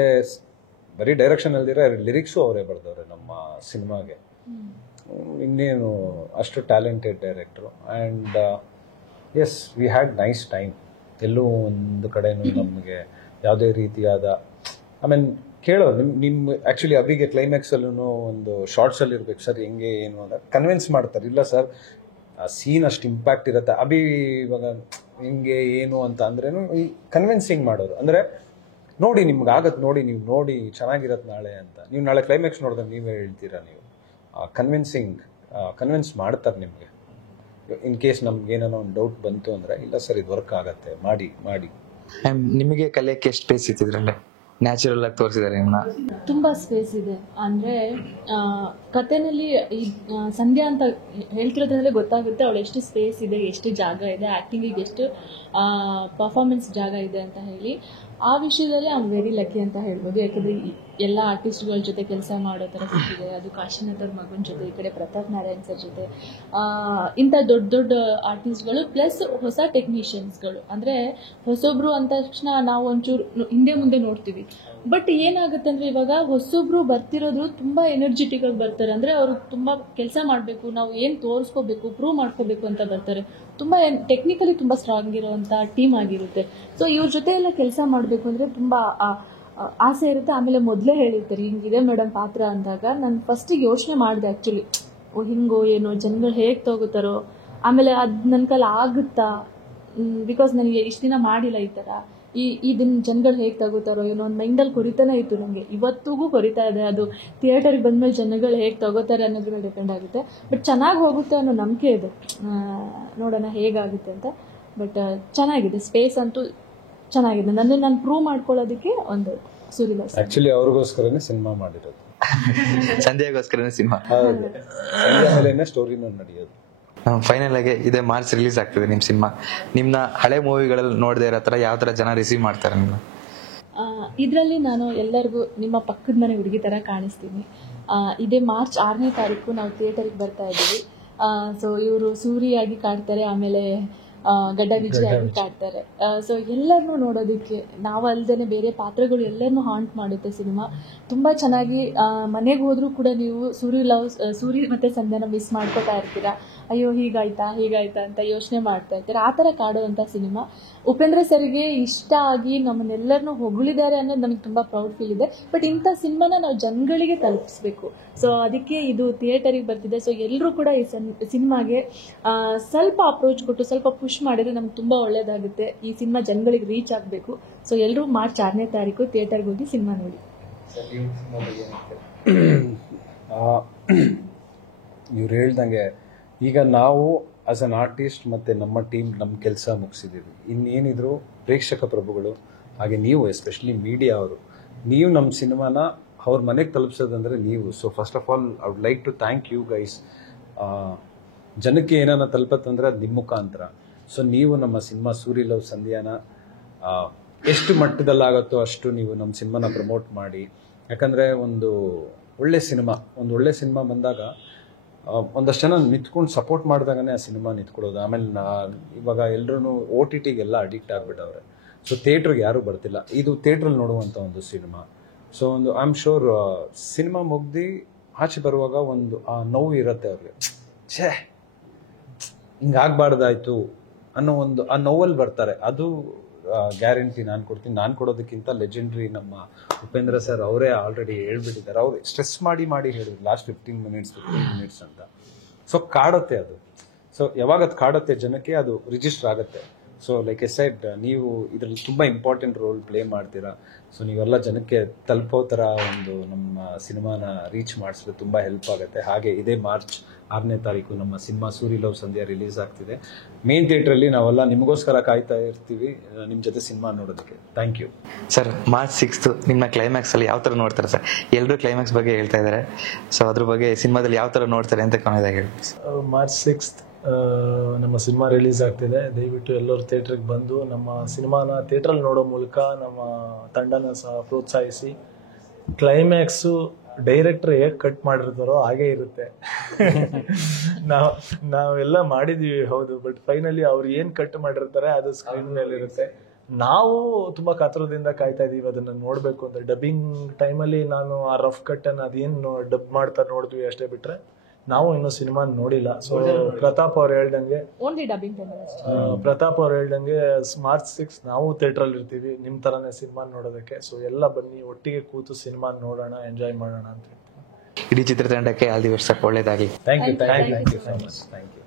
ಬರೀ ಡೈರೆಕ್ಷನ್ ಅಲ್ದಿರ ಲಿರಿಕ್ಸು ಅವರೇ ಬರೆದವ್ರೆ ನಮ್ಮ ಸಿನಿಮಾಗೆ. ಇನ್ನೇನು ಅಷ್ಟು ಟ್ಯಾಲೆಂಟೆಡ್ ಡೈರೆಕ್ಟ್ರು. And yes, we had nice time. ಎಲ್ಲೂ ಒಂದು ಕಡೆನೂ ನಮಗೆ ಯಾವುದೇ ರೀತಿಯಾದ ನಿಮ್ಮ ಆ್ಯಕ್ಚುಲಿ ಅಭಿಗೆ ಕ್ಲೈಮ್ಯಾಕ್ಸಲ್ಲೂ ಒಂದು ಶಾರ್ಟ್ಸಲ್ಲಿ ಇರ್ಬೇಕು ಸರ್, ಹೆಂಗೆ ಏನು ಅಂತ ಕನ್ವಿನ್ಸ್ ಮಾಡ್ತಾರೆ. ಇಲ್ಲ ಸರ್, ಆ ಸೀನ್ ಅಷ್ಟು ಇಂಪ್ಯಾಕ್ಟ್ ಇರುತ್ತೆ. ಅಭಿ ಇವಾಗ ಹೆಂಗೆ ಏನು ಅಂತ ಅಂದ್ರೇನು ಈ ಕನ್ವಿನ್ಸಿಂಗ್ ಮಾಡೋರು. ಅಂದರೆ ನೋಡಿ ನಿಮ್ಗೆ ಆಗತ್ತೆ, ನೋಡಿ ನೀವು ನೋಡಿ ಚೆನ್ನಾಗಿರತ್ತೆ ನಾಳೆ ಅಂತ. ನೀವು ನಾಳೆ ಕ್ಲೈಮ್ಯಾಕ್ಸ್ ನೋಡಿದ್ರೆ ನೀವೇ ಹೇಳ್ತೀರಾ. ನೀವು ಕನ್ವಿನ್ಸ್ ಮಾಡ್ತಾರೆ ನಿಮಗೆ. ಇನ್ ಕೇಸ್ ನಮ್ಗೆ ಏನಾನೋ ಒಂದು ಡೌಟ್ ಬಂತು ಅಂದರೆ, ಇಲ್ಲ ಸರ್ ಇದು ವರ್ಕ್ ಆಗತ್ತೆ, ಮಾಡಿ. ನಿಮಗೆ ಕಲಿಯಕ್ಕೆ ಎಷ್ಟು ಸ್ಪೇಸ್ ಇತ್ತಿದ್ರಲ್ಲೇ? ನ್ಯಾಚುರಲ್ ಆಗಿ ತೋರಿಸಿದ್ದಾರೆ ನಿಮ್ಮನ್ನ. ತುಂಬಾ ಸ್ಪೇಸ್ ಇದೆ. ಅಂದ್ರೆ ಕಥೆನಲ್ಲಿ ಈ ಸಂಧ್ಯಾ ಅಂತ ಹೇಳ್ತಿರೋದ್ರಲ್ಲಿ ಗೊತ್ತಾಗುತ್ತೆ ಅವಳು ಎಷ್ಟು ಸ್ಪೇಸ್ ಇದೆ, ಎಷ್ಟು ಜಾಗ ಇದೆ, ಆಕ್ಟಿಂಗಿಗೆ ಎಷ್ಟು ಪರ್ಫಾರ್ಮೆನ್ಸ್ ಜಾಗ ಇದೆ ಅಂತ ಹೇಳಿ. ಆ ವಿಷಯದಲ್ಲಿ ಐ ಆಮ್ ವೆರಿ ಲಕ್ಕಿ ಅಂತ ಹೇಳ್ಬೋದು. ಯಾಕಂದ್ರೆ ಎಲ್ಲ ಆರ್ಟಿಸ್ಟ್ಗಳ ಜೊತೆ ಕೆಲಸ ಮಾಡೋ ಥರ ಸಿಕ್ಕಿದೆ. ಅದು ಕಾಶಿನಾಥ್ ಅವ್ರ ಮಗನ ಜೊತೆ, ಈ ಕಡೆ ಪ್ರತಾಪ್ ನಾರಾಯಣ್ ಸರ್ ಜೊತೆ, ಇಂಥ ದೊಡ್ಡ ಆರ್ಟಿಸ್ಟ್ಗಳು ಪ್ಲಸ್ ಹೊಸ ಟೆಕ್ನಿಷಿಯನ್ಸ್ಗಳು. ಅಂದರೆ ಹೊಸೊಬ್ರು ಅಂದ ತಕ್ಷಣ ನಾವು ಒಂಚೂರು ಹಿಂದೆ ಮುಂದೆ ನೋಡ್ತೀವಿ. ಬಟ್ ಏನಾಗುತ್ತೆ ಅಂದರೆ ಇವಾಗ ಹೊಸೊಬ್ರು ಬರ್ತಿರೋದು ತುಂಬ ಎನರ್ಜೆಟಿಕ್ ಆಗಿ ಬರ್ತಾರೆ. ಅಂದರೆ ಅವರು ತುಂಬ ಕೆಲಸ ಮಾಡಬೇಕು, ನಾವು ಏನು ತೋರಿಸ್ಕೋಬೇಕು, ಪ್ರೂವ್ ಮಾಡ್ಕೋಬೇಕು ಅಂತ ಬರ್ತಾರೆ. ತುಂಬ ಟೆಕ್ನಿಕಲಿ ತುಂಬ ಸ್ಟ್ರಾಂಗ್ ಇರೋವಂಥ ಟೀಮ್ ಆಗಿರುತ್ತೆ. ಸೊ ಇವ್ರ ಜೊತೆ ಎಲ್ಲ ಕೆಲಸ ಮಾಡಬೇಕು ಅಂದರೆ ತುಂಬ ಆಸೆ ಇರುತ್ತೆ. ಆಮೇಲೆ ಮೊದಲೇ ಹೇಳಿರ್ತಾರೆ ಹಿಂಗಿದೆ ಮೇಡಮ್ ಪಾತ್ರ ಅಂದಾಗ ನಾನು ಫಸ್ಟಿಗೆ ಯೋಚನೆ ಮಾಡಿದೆ ಆ್ಯಕ್ಚುಲಿ, ಹಿಂಗೋ ಏನೋ ಜನಗಳು ಹೇಗೆ ತಗೋತಾರೋ, ಆಮೇಲೆ ಅದು ನನ್ನ ಕೈಲಿ ಆಗುತ್ತಾ, ಬಿಕಾಸ್ ನನಗೆ ಇಷ್ಟು ದಿನ ಮಾಡಿಲ್ಲ ಈ ಥರ, ಈ ದಿನ ಜನಗಳು ಹೇಗೆ ತಗೋತಾರೋ ಏನೋ ಒಂದು ಮೈಂಡಲ್ಲಿ ಕೊರಿತಾನೆ ಇತ್ತು ನನಗೆ. ಇವತ್ತಿಗೂ ಕೊರಿತಾ ಇದೆ. ಅದು ಥಿಯೇಟರ್ಗೆ ಬಂದಮೇಲೆ ಜನಗಳು ಹೇಗೆ ತಗೋತಾರೆ ಅನ್ನೋದ್ರ ಮೇಲೆ ಡಿಪೆಂಡ್ ಆಗುತ್ತೆ. ಬಟ್ ಚೆನ್ನಾಗಿ ಹೋಗುತ್ತೆ ಅನ್ನೋ ನಂಬಿಕೆ ಇದೆ. ನೋಡೋಣ ಹೇಗಾಗುತ್ತೆ ಅಂತ. ಬಟ್ ಚೆನ್ನಾಗಿದೆ, ಸ್ಪೇಸ್ ಅಂತೂ ಚೆನ್ನಾಗಿದೆ. ನಾನು ಪ್ರೂವ್ ಮಾಡ್ಕೊಳ್ಳೋದಕ್ಕೆ ಒಂದು ಸೂರಿಲ ಆಕ್ಚುಲಿ ಅವ್ರಿಗೋಸ್ಕರನೇ ಸಿನಿಮಾ ಮಾಡಿರೋದು. ಸಂಧ್ಯಾಗೋಸ್ಕರನೇ ಸಿನಿಮಾ. ಸ್ಟೋರಿನೂ ನಡೆಯೋದು. ಫೈನಲ್ ಆಗಿ ಇದೇ ಮಾರ್ಚ್ ರಿಲೀಸ್ ಆಗ್ತದೆ ನಿಮ್ಮ ಸಿನಿಮಾ. ನಿಮ್ನ ಹಳೆ ಮೂವಿಗಳಲ್ಲಿ ನೋಡದೇ ಇರೋ ಥರ ಯಾವ ಥರ ಜನ ರಿಸೀವ್ ಮಾಡ್ತಾರೆ ನಿಮ್ಮ? ಇದರಲ್ಲಿ ನಾನು ಎಲ್ಲರಿಗೂ ನಿಮ್ಮ ಪಕ್ಕದ ಮನೆ ಹುಡುಗಿ ಥರ ಕಾಣಿಸ್ತೀನಿ. ಇದೇ ಮಾರ್ಚ್ 6ನೇ ತಾರೀಕು ನಾವು ಥಿಯೇಟರ್ಗೆ ಬರ್ತಾ ಇದ್ದೀವಿ. ಸೊ ಇವರು ಸೂರಿಯಾಗಿ ಕಾಡ್ತಾರೆ, ಆಮೇಲೆ ಗಡ್ಡ ವಿಜಯಾಗಿ ಕಾಡ್ತಾರೆ. ಸೊ ಎಲ್ಲರನ್ನೂ ನೋಡೋದಕ್ಕೆ ನಾವು ಅಲ್ಲದೆ ಬೇರೆ ಪಾತ್ರಗಳು ಎಲ್ಲರನ್ನೂ ಹಾಂಟ್ ಮಾಡುತ್ತೆ ಸಿನಿಮಾ. ತುಂಬ ಚೆನ್ನಾಗಿ ಮನೆಗೆ ಹೋದರೂ ಕೂಡ ನೀವು ಸೂರಿ ಮತ್ತು ಸಂಧ್ಯಾನ ಮಿಸ್ ಮಾಡ್ಕೋತಾ ಇರ್ತೀರಾ. ಅಯ್ಯೋ ಹೀಗಾಯ್ತಾ ಅಂತ ಯೋಚನೆ ಮಾಡ್ತಾ ಇರ್ತೀರಾ. ಆ ಥರ ಕಾಡುವಂಥ ಸಿನಿಮಾ. ಉಪೇಂದ್ರ ಸರ್ಗೆ ಇಷ್ಟ ಆಗಿ ನಮ್ಮನ್ನೆಲ್ಲರನ್ನೂ ಹೊಗಳಿದ್ದಾರೆ ಅನ್ನೋದು ನನಗೆ ತುಂಬ ಪ್ರೌಡ್ ಫೀಲ್ ಇದೆ. ಬಟ್ ಇಂಥ ಸಿನಿಮಾನ ನಾವು ಜನಗಳಿಗೆ ತಲುಪಿಸ್ಬೇಕು. ಸೊ ಅದಕ್ಕೆ ಇದು ಥಿಯೇಟರಿಗೆ ಬರ್ತಿದೆ. ಸೊ ಎಲ್ಲರೂ ಕೂಡ ಈ ಸಿನಿಮಾಗೆ ಸ್ವಲ್ಪ ಅಪ್ರೋಚ್ ಕೊಟ್ಟು ಸ್ವಲ್ಪ ಪುಷ್ ಮಾಡಿದ್ರೆ ನಮ್ಗೆ ತುಂಬ ಒಳ್ಳೇದಾಗುತ್ತೆ. ಈ ಸಿನಿಮಾ ಜನಗಳಿಗೆ ರೀಚ್ ಆಗಬೇಕು. ಸೊ ಎಲ್ಲರೂ ಮಾರ್ಚ್ 6ನೇ ತಾರೀಕು ಥಿಯೇಟರ್ಗೆ ಹೋಗಿ ಸಿನಿಮಾ ನೋಡಿ. ಇವ್ರು ಹೇಳ್ದಂಗೆ ಈಗ ನಾವು ಆಸ್ ಅನ್ ಆರ್ಟಿಸ್ಟ್ ಮತ್ತು ನಮ್ಮ ಟೀಮ್ ನಮ್ಮ ಕೆಲಸ ಮುಗಿಸಿದ್ದೀವಿ. ಇನ್ನೇನಿದ್ರು ಪ್ರೇಕ್ಷಕ ಪ್ರಭುಗಳು ಹಾಗೆ ನೀವು ಎಸ್ಪೆಷಲಿ ಮೀಡಿಯಾ ಅವರು, ನೀವು ನಮ್ಮ ಸಿನಿಮಾನ ಅವ್ರ ಮನೆಗೆ ತಲುಪಿಸೋದಂದರೆ ನೀವು. So first of all I would like to thank you guys. ಜನಕ್ಕೆ ಏನಾನ ತಲುಪತ್ತಂದ್ರೆ ಅದು ನಿಮ್ಮ ಮುಖಾಂತರ. ಸೊ ನೀವು ನಮ್ಮ ಸಿನಿಮಾ ಸೂರಿ ಲವ್ ಸಂಧ್ಯಾನ ಎಷ್ಟು ಮಟ್ಟದಲ್ಲಾಗುತ್ತೋ ಅಷ್ಟು ನೀವು ನಮ್ಮ ಸಿನಿಮಾನ ಪ್ರಮೋಟ್ ಮಾಡಿ. ಯಾಕಂದರೆ ಒಂದು ಒಳ್ಳೆ ಸಿನಿಮಾ ಬಂದಾಗ ಒಂದಷ್ಟು ಜನ ನಿಂತ್ಕೊಂಡು ಸಪೋರ್ಟ್ ಮಾಡಿದಾಗನೇ ಆ ಸಿನಿಮಾ ನಿಂತ್ಕೊಳ್ಳೋದು. ಆಮೇಲೆ ಇವಾಗ ಎಲ್ಲರೂ OTTಗೆಲ್ಲ ಅಡಿಕ್ಟ್ ಆಗಿಬಿಟ್ಟವ್ರೆ. ಸೊ ಥಿಯೇಟ್ರಿಗೆ ಯಾರೂ ಬರ್ತಿಲ್ಲ. ಇದು ಥಿಯೇಟ್ರಲ್ಲಿ ನೋಡುವಂಥ ಒಂದು ಸಿನಿಮಾ. ಸೊ ಒಂದು ಐ ಆಮ್ ಶೋರ್ ಸಿನಿಮಾ ಮುಗ್ದು ಆಚೆ ಬರುವಾಗ ಒಂದು ಆ ನೋವು ಇರುತ್ತೆ ಅವ್ರಿಗೆ, ಛೇ ಹಿಂಗಾಗಬಾರ್ದಾಯ್ತು ಅನ್ನೋ ಒಂದು ಆ ನೋವಲ್ಲಿ ಬರ್ತಾರೆ. ಅದು ಗ್ಯಾರಂಟಿ ನಾನು ಕೊಡ್ತೀನಿ. ನಾನು ಕೊಡೋದಕ್ಕಿಂತ ಲೆಜೆಂಡ್ರಿ ನಮ್ಮ ಉಪೇಂದ್ರ ಸರ್ ಅವರೇ ಆಲ್ರೆಡಿ ಹೇಳ್ಬಿಟ್ಟಿದ್ದಾರೆ. ಅವ್ರು ಸ್ಟ್ರೆಸ್ ಮಾಡಿ ಹೇಳಿದ್ರು ಲಾಸ್ಟ್ 15 ಮಿನಿಟ್ಸ್ ಅಂತ. ಸೊ ಕಾಡುತ್ತೆ ಅದು. ಸೊ ಯಾವಾಗ ಅದು ಕಾಡುತ್ತೆ ಜನಕ್ಕೆ, ಅದು ರಿಜಿಸ್ಟರ್ ಆಗುತ್ತೆ. ಸೊ ಲೈಕ್ ಎ ಸೆಡ್, ನೀವು ಇದರಲ್ಲಿ ತುಂಬ ಇಂಪಾರ್ಟೆಂಟ್ ರೋಲ್ ಪ್ಲೇ ಮಾಡ್ತೀರಾ. ಸೊ ನೀವೆಲ್ಲ ಜನಕ್ಕೆ ತಲುಪೋ ಥರ ಒಂದು ನಮ್ಮ ಸಿನಿಮಾನ ರೀಚ್ ಮಾಡಿಸಿದ್ರೆ ತುಂಬ ಹೆಲ್ಪ್ ಆಗುತ್ತೆ. ಹಾಗೆ ಇದೇ ಮಾರ್ಚ್ 6ನೇ ತಾರೀಕು ನಮ್ಮ ಸಿನಿಮಾ ಸೂರಿ ಲವ್ ಸಂಧ್ಯಾ ರಿಲೀಸ್ ಆಗ್ತಿದೆ. ಮೇನ್ ಥಿಯೇಟ್ರಲ್ಲಿ ನಾವೆಲ್ಲ ನಿಮಗೋಸ್ಕರ ಕಾಯ್ತಾ ಇರ್ತೀವಿ ನಿಮ್ಮ ಜೊತೆ ಸಿನಿಮಾ ನೋಡೋದಕ್ಕೆ. Thank you sir. ಮಾರ್ಚ್ 6 ನಿಮ್ಮ ಕ್ಲೈಮ್ಯಾಕ್ಸ್ ಅಲ್ಲಿ ಯಾವ ಥರ ನೋಡ್ತಾರೆ ಸರ್? ಎಲ್ಲರೂ ಕ್ಲೈಮ್ಯಾಕ್ಸ್ ಬಗ್ಗೆ ಹೇಳ್ತಾ ಇದ್ದಾರೆ. ಸೊ ಅದ್ರ ಬಗ್ಗೆ ಸಿನಿಮಾದಲ್ಲಿ ಯಾವ ಥರ ನೋಡ್ತಾರೆ ಅಂತ ಕೊನೆಯದಾಗಿ ಹೇಳಿ. ಮಾರ್ಚ್ 6 ನಮ್ಮ ಸಿನಿಮಾ ರಿಲೀಸ್ ಆಗ್ತಿದೆ. ದಯವಿಟ್ಟು ಎಲ್ಲರೂ ಥಿಯೇಟ್ರಿಗೆ ಬಂದು ನಮ್ಮ ಸಿನಿಮಾನ ಥಿಯೇಟ್ರಲ್ಲಿ ನೋಡೋ ಮೂಲಕ ನಮ್ಮ ತಂಡನ ಸಹ ಪ್ರೋತ್ಸಾಹಿಸಿ. ಕ್ಲೈಮ್ಯಾಕ್ಸು ಡೈರೆಕ್ಟರ್ ಹೇಗೆ ಕಟ್ ಮಾಡಿರ್ತಾರೋ ಹಾಗೇ ಇರುತ್ತೆ. ನಾವೆಲ್ಲ ಮಾಡಿದೀವಿ ಹೌದು, ಬಟ್ ಫೈನಲಿ ಅವ್ರು ಏನು ಕಟ್ ಮಾಡಿರ್ತಾರೆ ಅದು ಸ್ಕ್ರೀನ್ ಮೇಲೆ ಇರುತ್ತೆ. ನಾವು ತುಂಬಾ ಕಾತುರದಿಂದ ಕಾಯ್ತಾ ಇದೀವಿ ಅದನ್ನ ನೋಡ್ಬೇಕು ಅಂತ. ಡಬ್ಬಿಂಗ್ ಟೈಮಲ್ಲಿ ನಾನು ಆ ರಫ್ ಕಟ್ ಅನ್ನು ಅದೇನು ಡಬ್ ಮಾಡ್ತಾರೆ ನೋಡಿದ್ವಿ ಅಷ್ಟೇ, ಬಿಟ್ರೆ ನಾವು ಇನ್ನೂ ಸಿನಿಮಾ ನೋಡಿಲ್ಲ. ಸೊ ಪ್ರತಾಪ್ ಅವ್ರು ಹೇಳ್ದಂಗೆ ಮಾರ್ಚ್ 6 ನಾವು ಥಿಯೇಟ್ರಲ್ಲಿ ಇರ್ತೀವಿ ನಿಮ್ ತರಾನೇ ಸಿನಿಮಾ ನೋಡೋದಕ್ಕೆ. ಸೊ ಎಲ್ಲ ಬನ್ನಿ, ಒಟ್ಟಿಗೆ ಕೂತು ಸಿನಿಮಾ ನೋಡೋಣ, ಎಂಜಾಯ್ ಮಾಡೋಣ ಅಂತ ಹೇಳ್ತೀನಿ. ಇಡೀ ಚಿತ್ರತಂಡಕ್ಕೆ ಆಲ್ ದಿ ಬೆಸ್ಟ್ ಸರ್. ಒಳ್ಳೇದಾಗಲಿ. Thank you so much. Thank you.